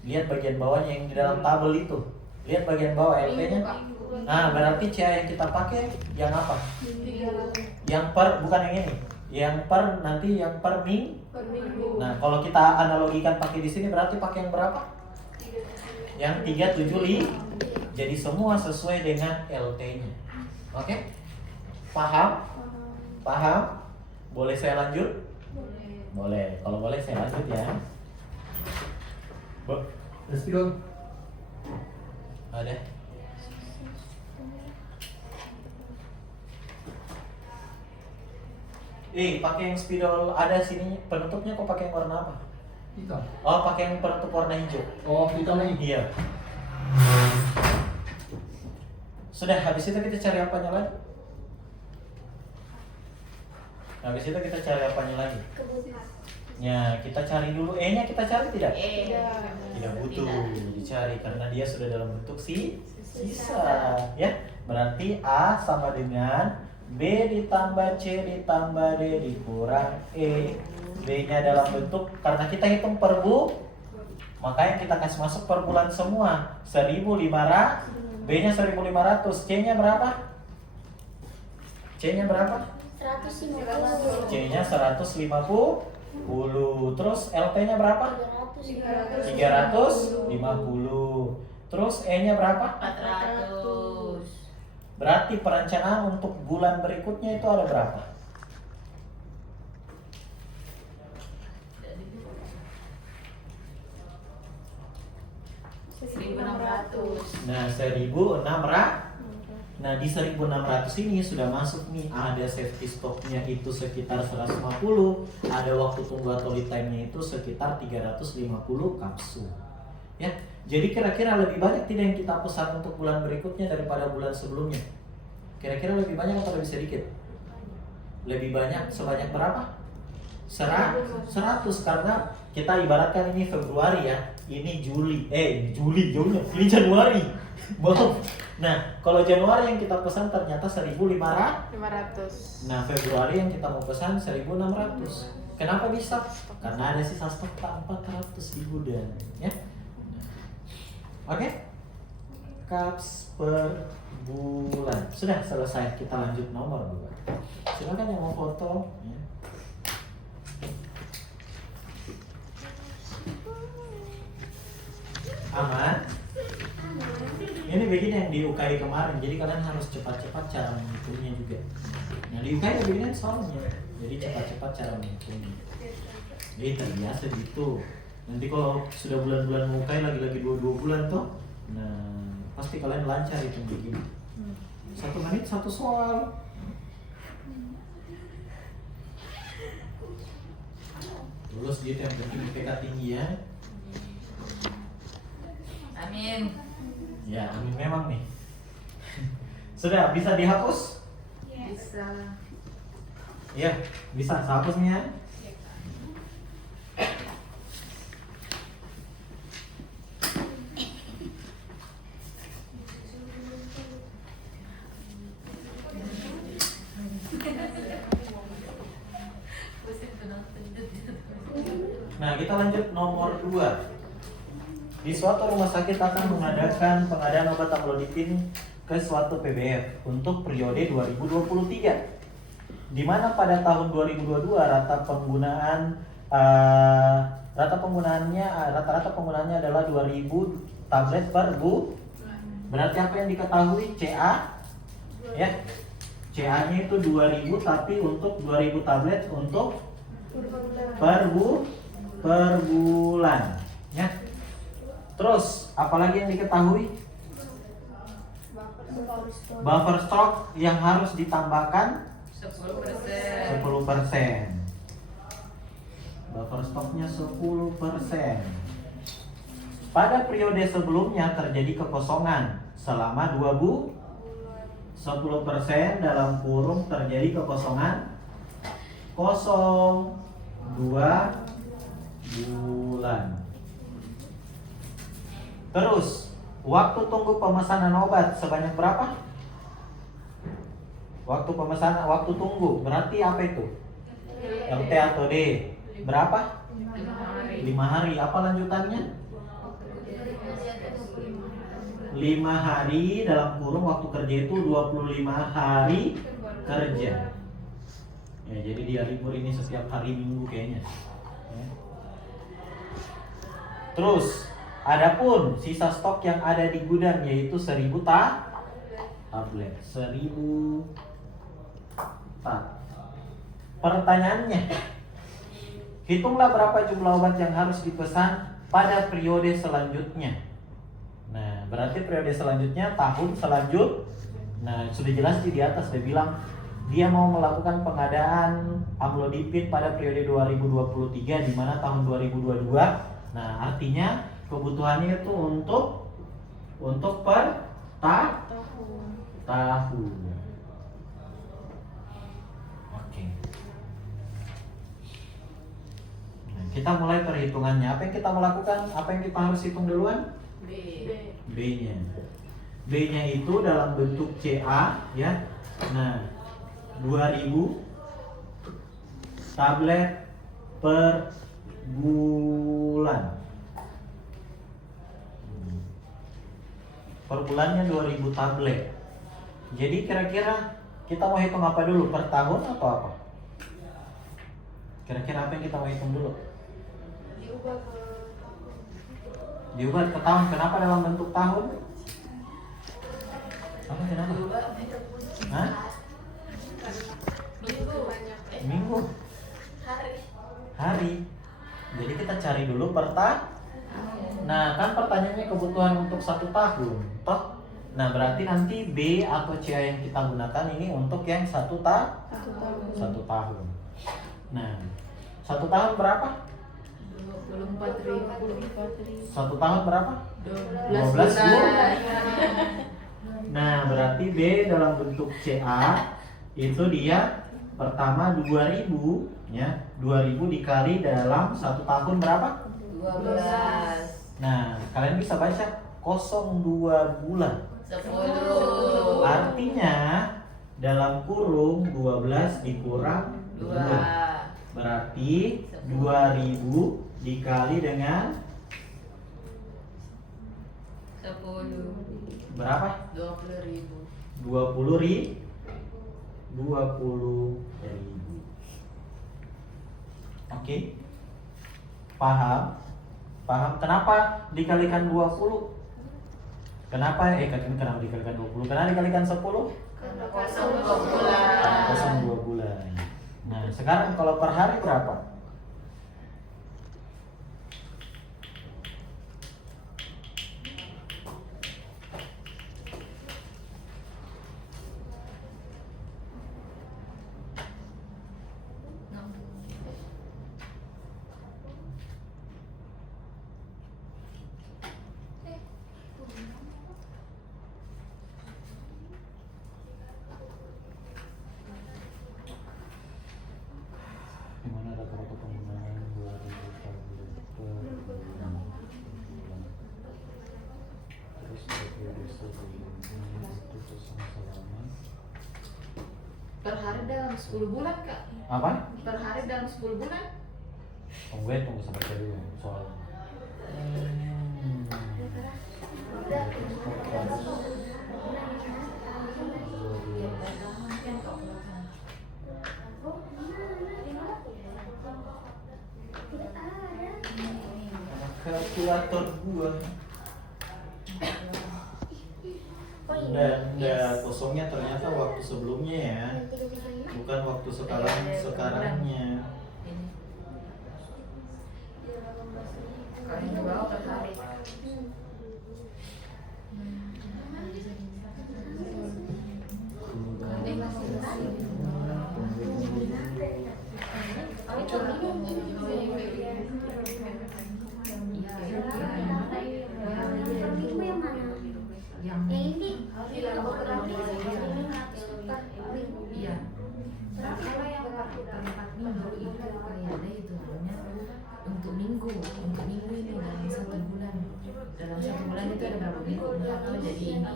Lihat bagian bawahnya yang di dalam tabel itu. Lihat bagian bawah LT-nya. Nah, berarti CA yang kita pakai yang apa? Yang per, bukan yang ini. Yang per nanti yang per ming. Per minggu. Nah, kalau kita analogikan pakai di sini berarti pakai yang berapa? Yang 375. Jadi semua sesuai dengan LT-nya. Oke? Paham? Paham? Boleh saya lanjut? Boleh. Kalau boleh saya lanjut ya. Spidol. Ada. Pakai yang spidol ada sini penutupnya, kok pakai yang warna apa? Hitam. Oh, pakai yang penutup warna hijau. Oh, hitam lagi. Iya. Sudah, habis itu kita cari apanya lagi? Habis itu kita cari apanya lagi? Ya, kita cari dulu E-nya, kita cari tidak? Tidak butuh dicari karena dia sudah dalam bentuk sisa. Ya, berarti A sama dengan B ditambah C ditambah D dikurang E. B-nya dalam bentuk, karena kita hitung per makanya kita kasih masuk per bulan semua. 1.500, B-nya 1.500, C-nya berapa? C-nya berapa? 150. C-nya 150. Terus LT-nya berapa? 350. Terus E-nya berapa? 400. Berarti perencanaan untuk bulan berikutnya itu ada berapa? Nah, 1.600. Nah, di 1.600 ini sudah masuk nih, ada safety stocknya itu sekitar 150, ada waktu tunggu atau lead time-nya itu sekitar 350 kapsul. Ya, jadi kira-kira lebih banyak tidak yang kita pesan untuk bulan berikutnya daripada bulan sebelumnya? Kira-kira lebih banyak atau lebih sedikit? Lebih banyak, sebanyak berapa? 100, karena kita ibaratkan ini Februari ya, ini Juli, ini Januari. Maaf. Nah, kalau Januari yang kita pesan ternyata 1.500. Nah, Februari yang kita mau pesan 1.600. Kenapa bisa? Karena ada sisa stok 400 di gudang, ya. Oke? Cups per bulan. Sudah selesai, kita lanjut nomor 2. Silakan yang mau foto, ya. Aman? Ini begini yang di UKI kemarin, jadi kalian harus cepat-cepat cara menghitungnya juga. Nah, di UKI begini soalnya, jadi cepat-cepat cara menghitungnya. Jadi terbiasa gitu. Nanti kalau sudah bulan-bulan UKI lagi-lagi 2 bulan tuh, nah pasti kalian lancar hitung begini. 1 menit 1 soal. Lulus gitu yang penting IPK tinggi ya. Amin. Ya, amin memang nih. Sudah bisa dihapus? Bisa. Iya, bisa hapusnya. Nah, kita lanjut nomor 2. Di suatu rumah sakit akan mengadakan pengadaan obat amlodipin ke suatu PBF untuk periode 2023. Di mana pada tahun 2022 rata penggunaannya adalah 2000 tablet per bulan. Berarti apa yang diketahui? CA ya. CA-nya itu 2000 tapi untuk 2000 tablet untuk per bulan ya. Terus, apalagi yang diketahui? Buffer stock yang harus ditambahkan 10%. Buffer stoknya 10%. Pada periode sebelumnya terjadi kekosongan selama 2 bulan. 10% dalam kurung terjadi kekosongan 2 bulan. Terus, waktu tunggu pemesanan obat sebanyak berapa? Waktu tunggu berarti apa itu? LT atau D? Berapa? 5 hari. Apa lanjutannya? 5 hari dalam kurung waktu kerja itu 25 hari kerja. Ya, jadi dia libur ini setiap hari Minggu kayaknya. Ya. Terus, adapun sisa stok yang ada di gudang yaitu 1000 tablet. 1000 tablet. Pertanyaannya, hitunglah berapa jumlah obat yang harus dipesan pada periode selanjutnya. Nah, berarti periode selanjutnya tahun selanjutnya. Nah, sudah jelas di atas dia bilang dia mau melakukan pengadaan amlodipin pada periode 2023 di mana tahun 2022. Nah, artinya kebutuhannya itu untuk per tahun. Oke. Nah, kita mulai perhitungannya. Apa yang kita mau lakukan? Apa yang kita harus hitung duluan? B-nya. B-nya itu dalam bentuk CA ya. Nah, 2000 tablet per bulan. Per bulannya 2000 tablet. Jadi kira-kira kita mau hitung apa dulu? Per tahun atau apa? Kira-kira apa yang kita mau hitung dulu? Diubah ke tahun. Kenapa dalam bentuk tahun? Apa kenapa? Hah? Minggu. Hari. Jadi kita cari dulu per tahun. Nah, kan pertanyaannya kebutuhan untuk 1 tahun, toh? Nah, berarti nanti B atau C yang kita gunakan ini untuk yang 1 tahun. Nah, 1 tahun berapa? 24.000. 1 tahun berapa? 12 bulan. bulan. Nah, berarti B dalam bentuk CA itu dia pertama 2000 ya. 2000 dikali dalam 1 tahun berapa? 12. Nah, kalian bisa baca 02 bulan. 10. Artinya dalam kurung 12 dikurang 2. 2. Berarti 2000 dikali dengan 10. berapa? 20.000. 20.000. Oke. Paham? Kenapa dikalikan 20? Kenapa dikalikan 20? Karena dikalikan 10? Karena kosong 2 bulan. Kosong 2 bulan. Nah, sekarang kalau per hari berapa? Dimana rata-rata penggunaan 2000 tablet per bulan. Terus periode sebelumnya itu selama Per hari dalam 10 bulan, Kak. apa? Per hari dalam 10 bulan. Tunggu sampai dulu soal. Kalkulator gua. Nggak kosongnya ternyata waktu sebelumnya ya, bukan waktu sekarangnya. Kalau yang dibawa per hari. Yang ini nggak berapa Iya. Nah, kalau yang per 4 minggu itu kayak ada hitungannya untuk minggu ini dalam 1 bulan. Dalam 1 bulan itu ada berapa minggu? Atau jadi ini?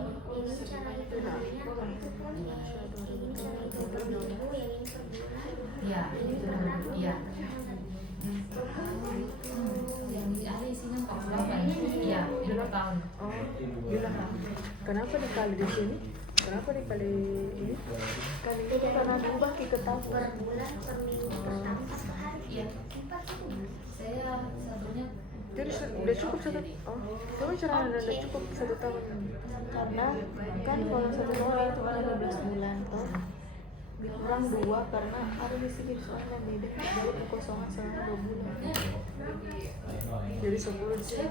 Iya, itu iya. Yang ada isinya 48. Iya, itu per tahun. Oh, gila. Kenapa dikali di sini? Kenapa dikali ini? Kali itu karena diubah ke tahun. Per bulan, per minggu, per tahun, per hari. Iya. Empat itu. Saya satunya Jadi udah cukup satu. Oh, kamu cara udah cukup 1 tahun. Karena kan kalau 1 tahun itu kan 12 bulan toh. Dikurang 2 karena harus disihir soalnya beda dari kekosongan selama 2 bulan. Jadi 10 di sini.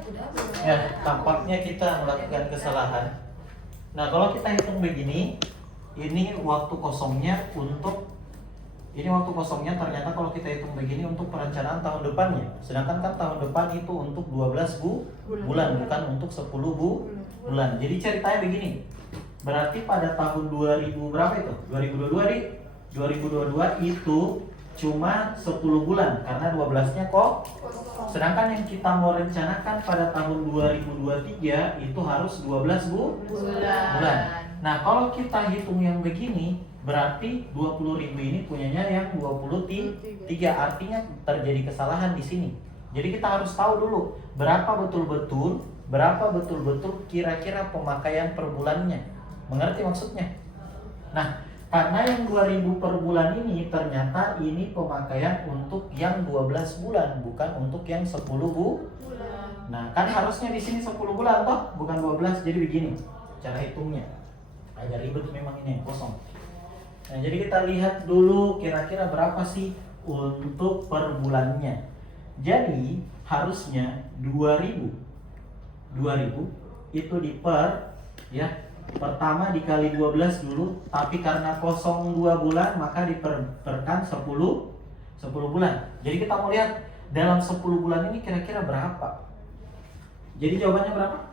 Ya, tampaknya kita melakukan kesalahan. Nah, kalau kita hitung begini, ini waktu kosongnya ternyata kalau kita hitung begini untuk perencanaan tahun depannya. Sedangkan kan tahun depan itu untuk 12 bulan, bukan untuk 10 bulan. Jadi ceritanya begini. Berarti pada tahun 2000 berapa itu? 2022 di 2022 itu cuma 10 bulan karena 12-nya kok. Sedangkan yang kita mau rencanakan pada tahun 2023 itu harus 12 bulan. Nah, kalau kita hitung yang begini, berarti 20.000 ini punyanya yang 23. Artinya terjadi kesalahan di sini. Jadi kita harus tahu dulu berapa betul-betul kira-kira pemakaian per bulannya. Mengerti maksudnya? Nah, karena yang 2.000 per bulan ini ternyata ini pemakaian untuk yang 12 bulan, bukan untuk yang 10 bulan. Nah, kan harusnya di sini 10 bulan toh, bukan 12. Jadi begini cara hitungnya. Agak ribet memang ini yang kosong. Nah, jadi kita lihat dulu kira-kira berapa sih untuk per bulannya. Jadi harusnya 2.000 itu pertama dikali 12 dulu, tapi karena kosong 2 bulan maka diperkan 10 bulan. Jadi kita mau lihat dalam 10 bulan ini kira-kira berapa. Jadi jawabannya berapa?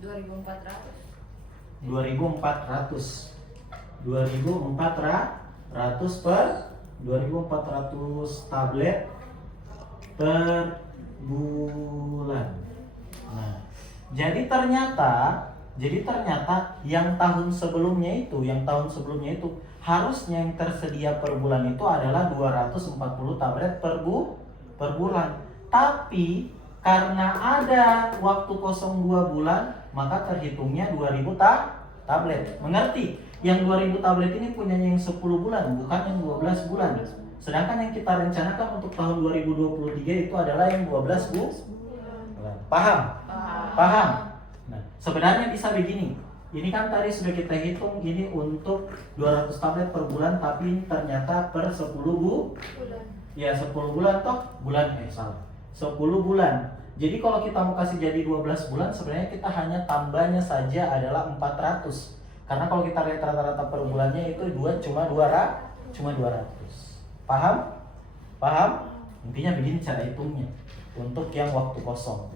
2.400. 2.400 tablet per bulan. Nah, jadi ternyata yang tahun sebelumnya itu harusnya yang tersedia per bulan itu adalah 240 tablet per bulan. Tapi karena ada waktu kosong 2 bulan, maka terhitungnya 2.000 tablet. Mengerti? Yang 2.000 tablet ini punyanya yang 10 bulan, bukan yang 12 bulan. Sedangkan yang kita rencanakan untuk tahun 2023 itu adalah yang 12 bulan. Paham? Nah, sebenarnya bisa begini. Ini kan tadi sudah kita hitung ini untuk 200 tablet per bulan, tapi ternyata per 10 bulan. Ya, 10 bulan toh, 10 bulan. Jadi kalau kita mau kasih jadi 12 bulan, sebenarnya kita hanya tambahnya saja adalah 400. Karena kalau kita lihat rata-rata per bulannya itu cuma 200. Paham? Intinya begini cara hitungnya untuk yang waktu kosong.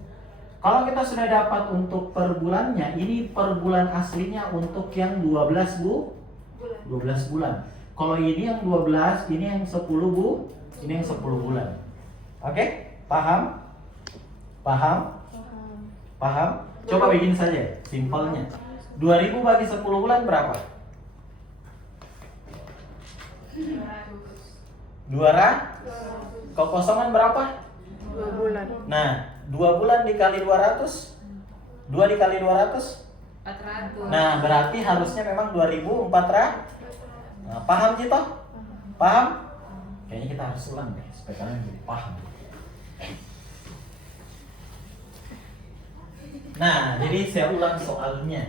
Kalau kita sudah dapat untuk per bulannya, ini per bulan aslinya untuk yang 12 bulan. Kalau ini yang 12, ini yang 10 bulan. Oke? Paham? Coba bikin saja, simpelnya. 2.000 bagi 10 bulan berapa? 200. Kekosongan berapa? 2 bulan. Nah, 2 bulan dikali 200, 2 dikali 200, 400. nah berarti harusnya memang 2.400. Nah, paham Cito? Paham? Kayaknya kita harus ulang deh supaya kalian jadi paham. Nah, jadi saya ulang soalnya.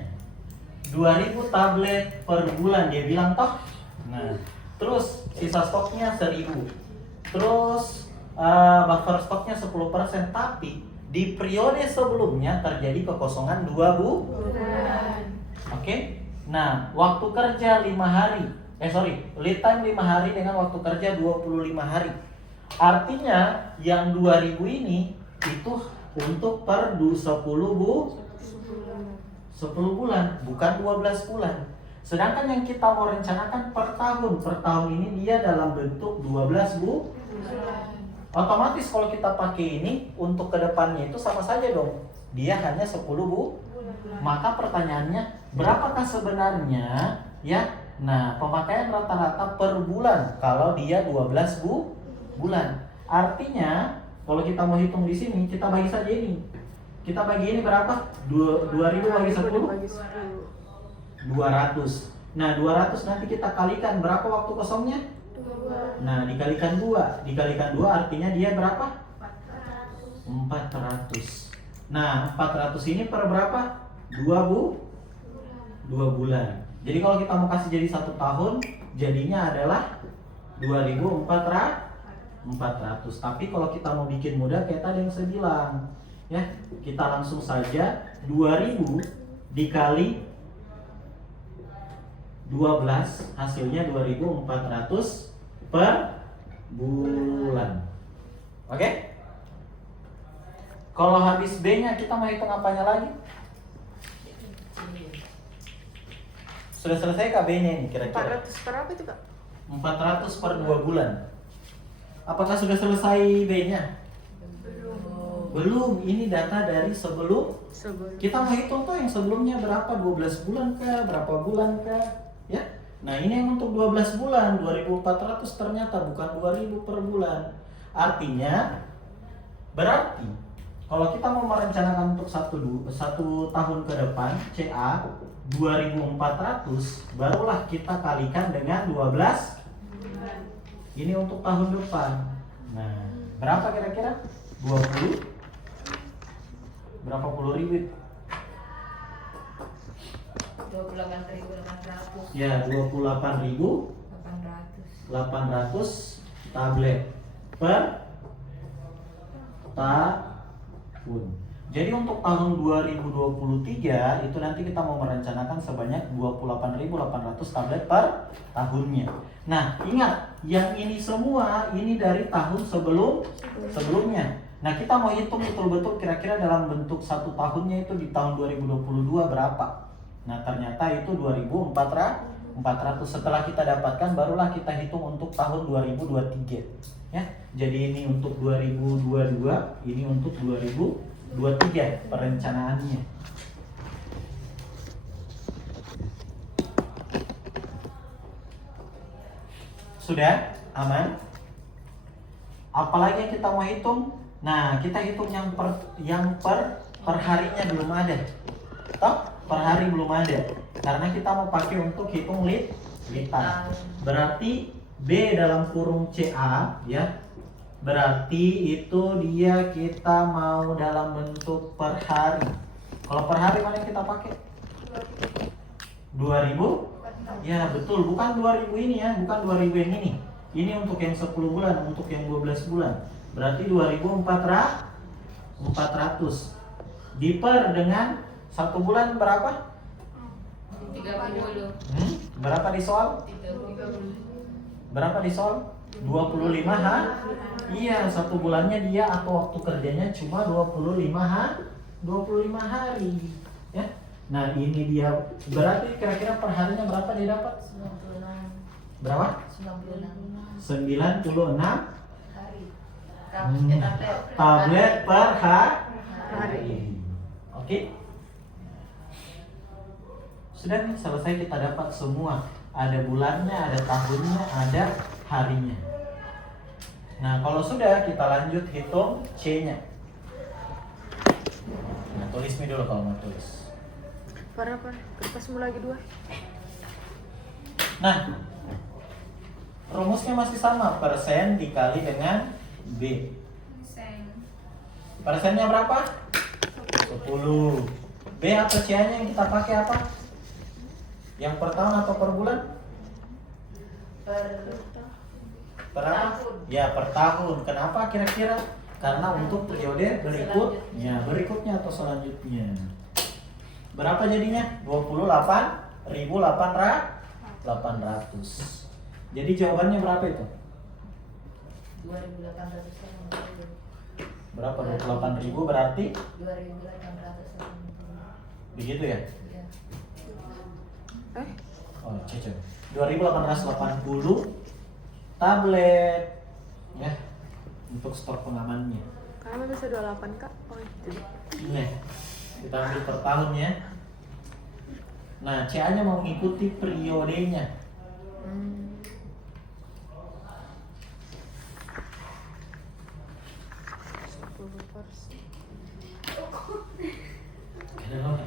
2.000 tablet per bulan dia bilang toh. Nah, terus sisa stoknya 1.000. Terus buffer stoknya 10%, tapi di periode sebelumnya terjadi kekosongan 2 bulan. Oke? Nah, waktu kerja 5 hari. Lead time 5 hari dengan waktu kerja 25 hari. Artinya yang 2.000 ini itu untuk per 10 bulan, bukan 12 bulan. Sedangkan yang kita mau rencanakan per tahun ini dia dalam bentuk 12 bulan. Otomatis kalau kita pakai ini untuk kedepannya itu sama saja dong. Dia hanya 10 bulan. Maka pertanyaannya, berapakah sebenarnya ya? Nah, pemakaian rata-rata per bulan kalau dia 12 bulan. Artinya kalau kita mau hitung di sini, kita bagi saja ini. Kita bagi ini berapa? 2.000 bagi 10. 200. Nah, 200 nanti kita kalikan berapa waktu kosongnya? 2. Nah, dikalikan 2. Dikalikan 2 artinya dia berapa? 400. Nah, 400 ini per berapa? 2 bulan. Jadi kalau kita mau kasih jadi 1 tahun, jadinya adalah 2.400. Tapi kalau kita mau bikin mudah kayak tadi yang saya bilang, ya, kita langsung saja 2000 dikali 12 hasilnya 2.400 per bulan. Oke? Kalau habis B-nya kita mau hitung apanya lagi? Sudah selesai kah B-nya ini kira-kira? 400 per apa itu Kak? 400 per 2 bulan. Apakah sudah selesai B-nya? Belum. Ini data dari sebelum. Kita mau hitung tuh yang sebelumnya berapa? 12 bulan kah? Berapa bulan kah? Ya. Nah, ini yang untuk 12 bulan, 2.400 ternyata bukan 2.000 per bulan. Artinya berarti kalau kita mau merencanakan untuk satu tahun ke depan CA 2.400, barulah kita kalikan dengan 12. Ini untuk tahun depan. Nah, berapa kira-kira? 20. Berapa puluh ribu? 28.800. Ya, 28.800 tablet per tahun. Jadi untuk tahun 2023 itu nanti kita mau merencanakan sebanyak 28.800 tablet per tahunnya. Nah, ingat, yang ini semua ini dari tahun sebelumnya. Nah, kita mau hitung betul-betul kira-kira dalam bentuk 1 tahunnya itu di tahun 2022 berapa. Nah, ternyata itu 2.400. Setelah kita dapatkan, barulah kita hitung untuk tahun 2023. Ya, jadi ini untuk 2022, ini untuk 2023 perencanaannya. Sudah aman? Apalagi yang kita mau hitung? Nah, kita hitung yang per harinya belum ada. Toh, per hari belum ada. Karena kita mau pakai untuk hitung litas. Berarti B dalam kurung CA, ya. Berarti itu dia kita mau dalam bentuk per hari. Kalau per hari mana yang kita pakai? 2.000? Ya, betul. Bukan 2.000 ini ya, bukan 2.000 yang ini. Ini untuk yang 10 bulan, untuk yang 12 bulan. Berarti 2.400. Diper dengan 1 bulan berapa? 30. Berapa di soal? 30. Berapa di soal? 25 ha? Iya, 1 bulannya dia atau waktu kerjanya cuma 25 hari. Ya. Nah, ini dia. Berarti kira-kira perharinya berapa dia dapat? 96. Berapa? 96 Hari. tablet per hari. Oke. Sudah nih, selesai kita dapat semua. Ada bulannya, ada tahunnya, ada harinya. Nah, kalau sudah, kita lanjut hitung C-nya. Nah, tulis mi dulu kalau mau tulis. Berapa? Kertasmu lagi 2. Nah, rumusnya masih sama, persen dikali dengan B. Persennya berapa? 10. B atau C-nya yang kita pakai apa? Yang per tahun atau per bulan? Per apa? Ya, per tahun. Kenapa kira-kira? Karena untuk periode berikutnya atau selanjutnya. Berapa jadinya? 28.800. Jadi jawabannya berapa itu? 2.800. Berapa? 28.000 berarti? 2.800. Begitu ya? Ya. Oh, cecok. 2.880 tablet ya untuk stok pengamannya. Karena bisa 28 Kak. Oh, itu. Iya. Kita ambil per tahun ya. Nah, CA-nya mau mengikuti periodenya. Kenapa?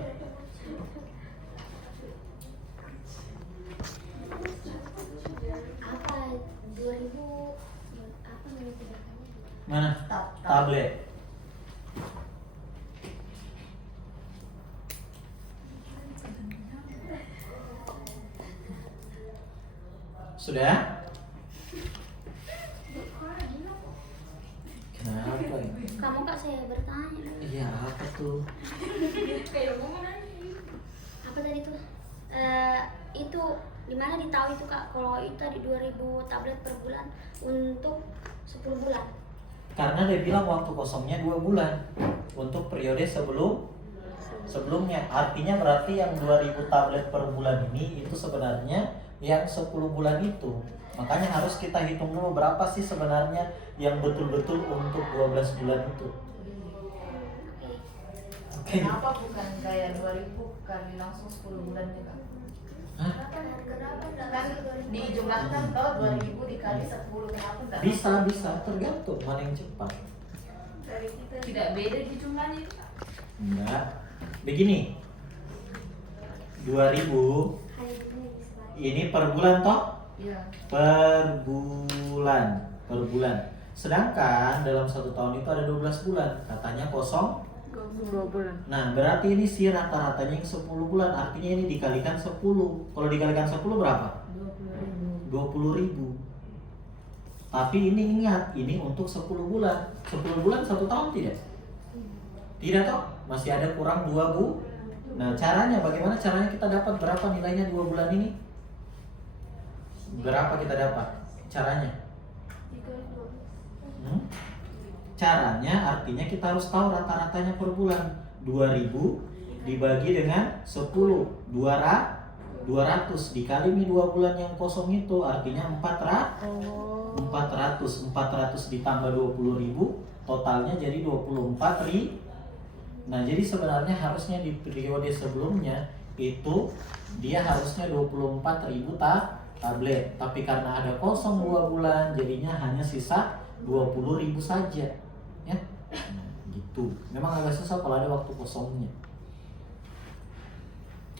Sudah? Kenapa ya? Kamu kak saya bertanya. Iya, apa tuh? Apa tadi tuh? Itu gimana ditahu itu kak? Kalau itu tadi 2000 tablet per bulan untuk 10 bulan. Karena dia bilang waktu kosongnya 2 bulan untuk periode sebelumnya. Artinya berarti yang 2000 tablet per bulan ini itu sebenarnya yang 10 bulan itu. Makanya harus kita hitung dulu berapa sih sebenarnya yang betul-betul untuk 12 bulan itu. Oke. Kenapa bukan kayak 2000 kali langsung 10 bulan ya kak? Hah? Kan dijumlahkan toh 2000 dikali 10, kenapa enggak? Bisa tergantung mana yang cepat. Tidak beda di jumlahnya itu kak? Enggak. Begini. 2000 ini per bulan toh? Iya. Per bulan. Sedangkan dalam 1 tahun itu ada 12 bulan. Katanya kosong. 2 bulan. Nah, berarti ini sih rata-ratanya yang 10 bulan. Artinya ini dikalikan 10. Kalau dikalikan 10 berapa? 20.000. Tapi ini ingat, ini untuk 10 bulan. 10 bulan 1 tahun tidak? Tidak toh? Masih ada kurang 2 bu. Nah, caranya bagaimana caranya kita dapat berapa nilainya 2 bulan ini? Berapa kita dapat? Caranya? Caranya artinya kita harus tahu rata-ratanya per bulan. 2000 dibagi dengan 10, 200 dikali nih 2 bulan yang kosong itu artinya 400 ditambah 20.000 totalnya jadi 24.000. Nah, jadi sebenarnya harusnya di periode sebelumnya itu dia harusnya 24.000 tablet, tapi karena ada kosong 2 bulan jadinya hanya sisa 20.000 saja ya. Gitu. Memang agak susah kalau ada waktu kosongnya.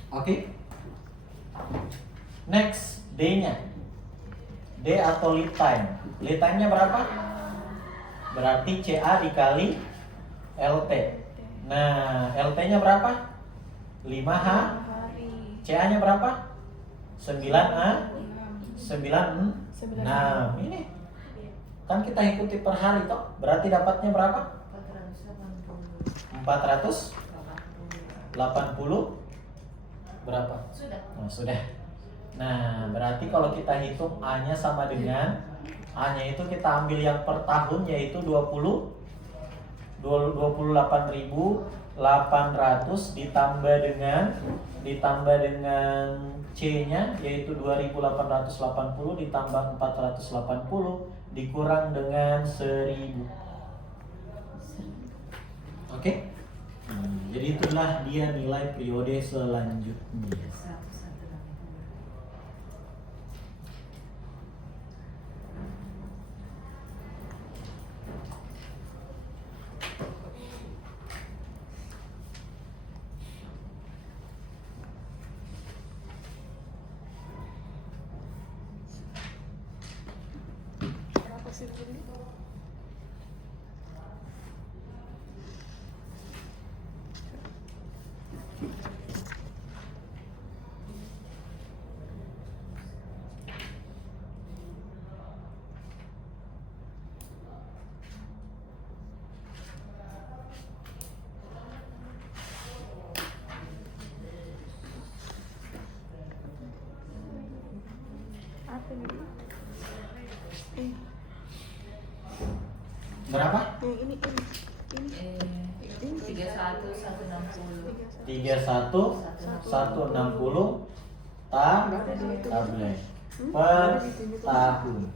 Oke. Next, D-nya. D atau lead time. Lead time-nya berapa? Berarti CA dikali LT. Nah, LT-nya berapa? 5H. CA-nya berapa? 9A. 9. Nah, ini kan kita ikuti per hari toh. Berarti dapatnya berapa? 480 berapa? Sudah. Nah, berarti kalau kita hitung A-nya sama dengan A-nya itu kita ambil yang per tahun yaitu 28.800 ditambah dengan C-nya yaitu 2.880 ditambah 480 dikurang dengan 1.000. Oke? Jadi itulah dia nilai periode selanjutnya. Berapa sih ini? Apa ini? Berapa? Yang ini. 31.160. 31.160 tablet per tahun.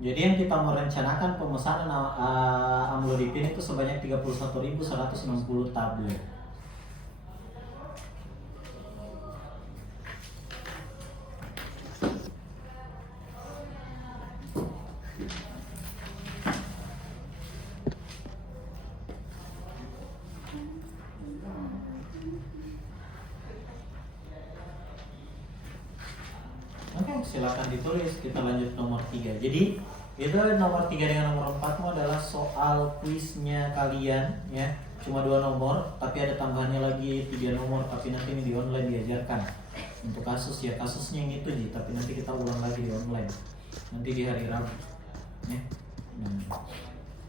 Jadi yang kita merencanakan pemesanan amlodipin itu sebanyak 31.160 tablet. Oke, silakan ditulis. Kita lanjut nomor 3. Jadi itu nomor 3 dengan nomor 4 itu adalah soal kuisnya kalian ya. Cuma 2 nomor, tapi ada tambahannya lagi 3 nomor, tapi nanti ini di online diajarkan. Untuk kasus ya, kasusnya yang itu Ji, tapi nanti kita ulang lagi di online. Nanti di hari Rabu. Ya. Nah,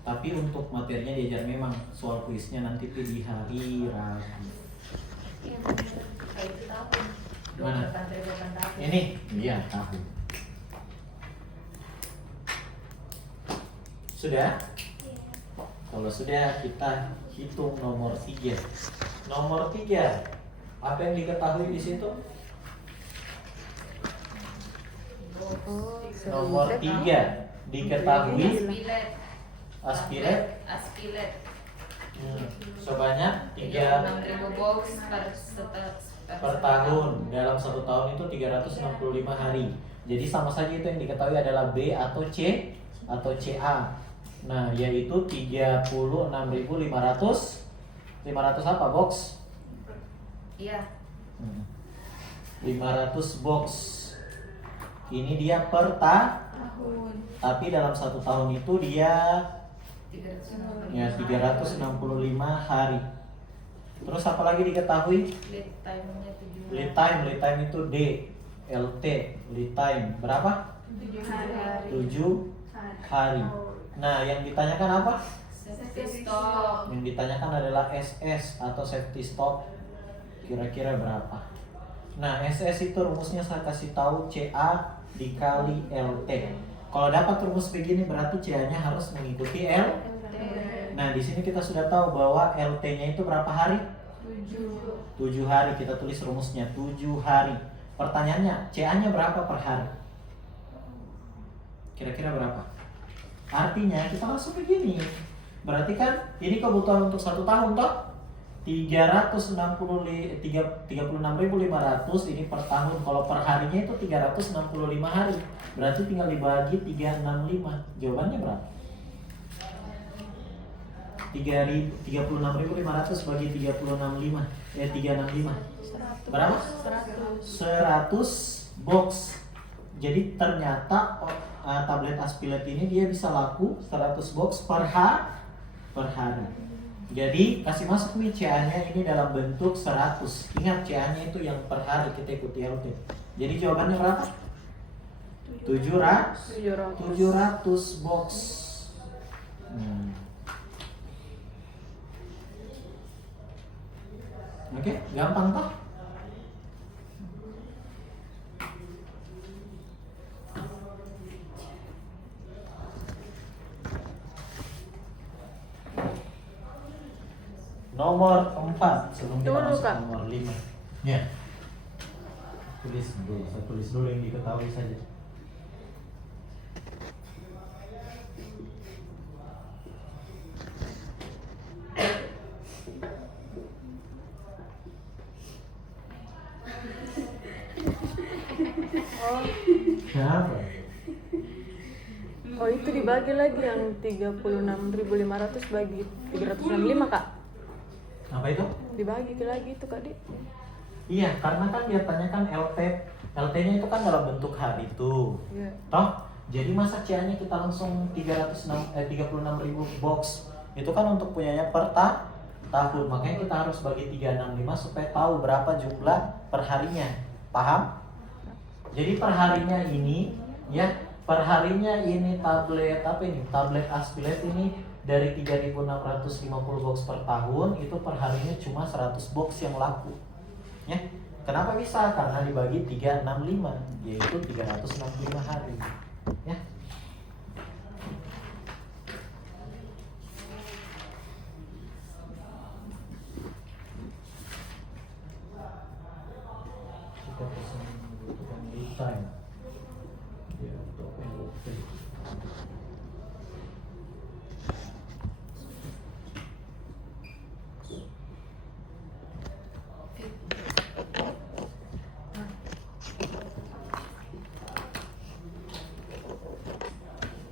tapi untuk materinya diajar memang soal kuisnya nanti tuh di hari Rabu. Kayak itu tahu. Mana? Tahun. Ini? Iya, tahu. Sudah? Kalau sudah, kita hitung nomor 3. Nomor 3, apa yang diketahui di situ? Oh, Nomor 3 diketahui Aspilet. aspiret sebanyak 36.000 box per tahun. Dalam 1 tahun itu 365 hari. Jadi sama saja itu yang diketahui adalah B atau C atau CA. Nah, yaitu 36.500. 500 apa box? Iya. 500 box. Ini dia per tahun. Tapi dalam 1 tahun itu dia 365 hari. Terus apa lagi diketahui? Lead time-nya 7 Lead time itu D, LT, lead time berapa? 7 hari. Nah, yang ditanyakan apa? safety stock. Yang ditanyakan adalah SS atau safety stock. Kira-kira berapa? Nah, SS itu rumusnya saya kasih tahu CA dikali LT. Kalau dapat rumus begini berarti CA-nya harus mengikuti L. Nah, di sini kita sudah tahu bahwa LT-nya itu berapa hari? 7 hari. Kita tulis rumusnya 7 hari. Pertanyaannya, CA-nya berapa per hari? Kira-kira berapa? Artinya kita langsung begini. Berarti kan ini kebutuhan untuk 1 tahun toh? 36.500 ini per tahun. Kalau per harinya itu 365 hari. Berarti tinggal dibagi 365. Jawabannya berapa? 36.500 bagi 365. Berapa? 100 box. Jadi ternyata tablet Aspilet ini dia bisa laku 100 box per hari. Jadi kasih masuk nih CA-nya ini dalam bentuk 100. Ingat CA-nya itu yang per hari, kita ikuti LT. Jadi jawabannya berapa? 700 box. Oke, gampang toh? Nomor 4 sebelum kita Tunggu, masuk Kak. nomor 5. Ya. Tulis dulu, saya tulis dulu yang diketahui saja. Siapa? Oh, itu dibagi lagi yang 36.500 bagi 365, Kak. Apa itu? Dibagi lagi itu, Kak, Dik. Iya, karena kan dia tanyakan LT-nya itu kan dalam bentuk hari tuh. Iya. Toh, jadi masa CA-nya kita langsung 36.000 box. Itu kan untuk punyanya per tahun. Makanya kita harus bagi 365 supaya tahu berapa jumlah perharinya. Paham? Jadi perharinya ini ya, perharinya ini tablet apa ini? Tablet Aspilet ini dari 3.650 box per tahun itu perharinya cuma 100 box yang laku. Ya. Kenapa bisa? Karena dibagi 365 yaitu 365 hari. Ya.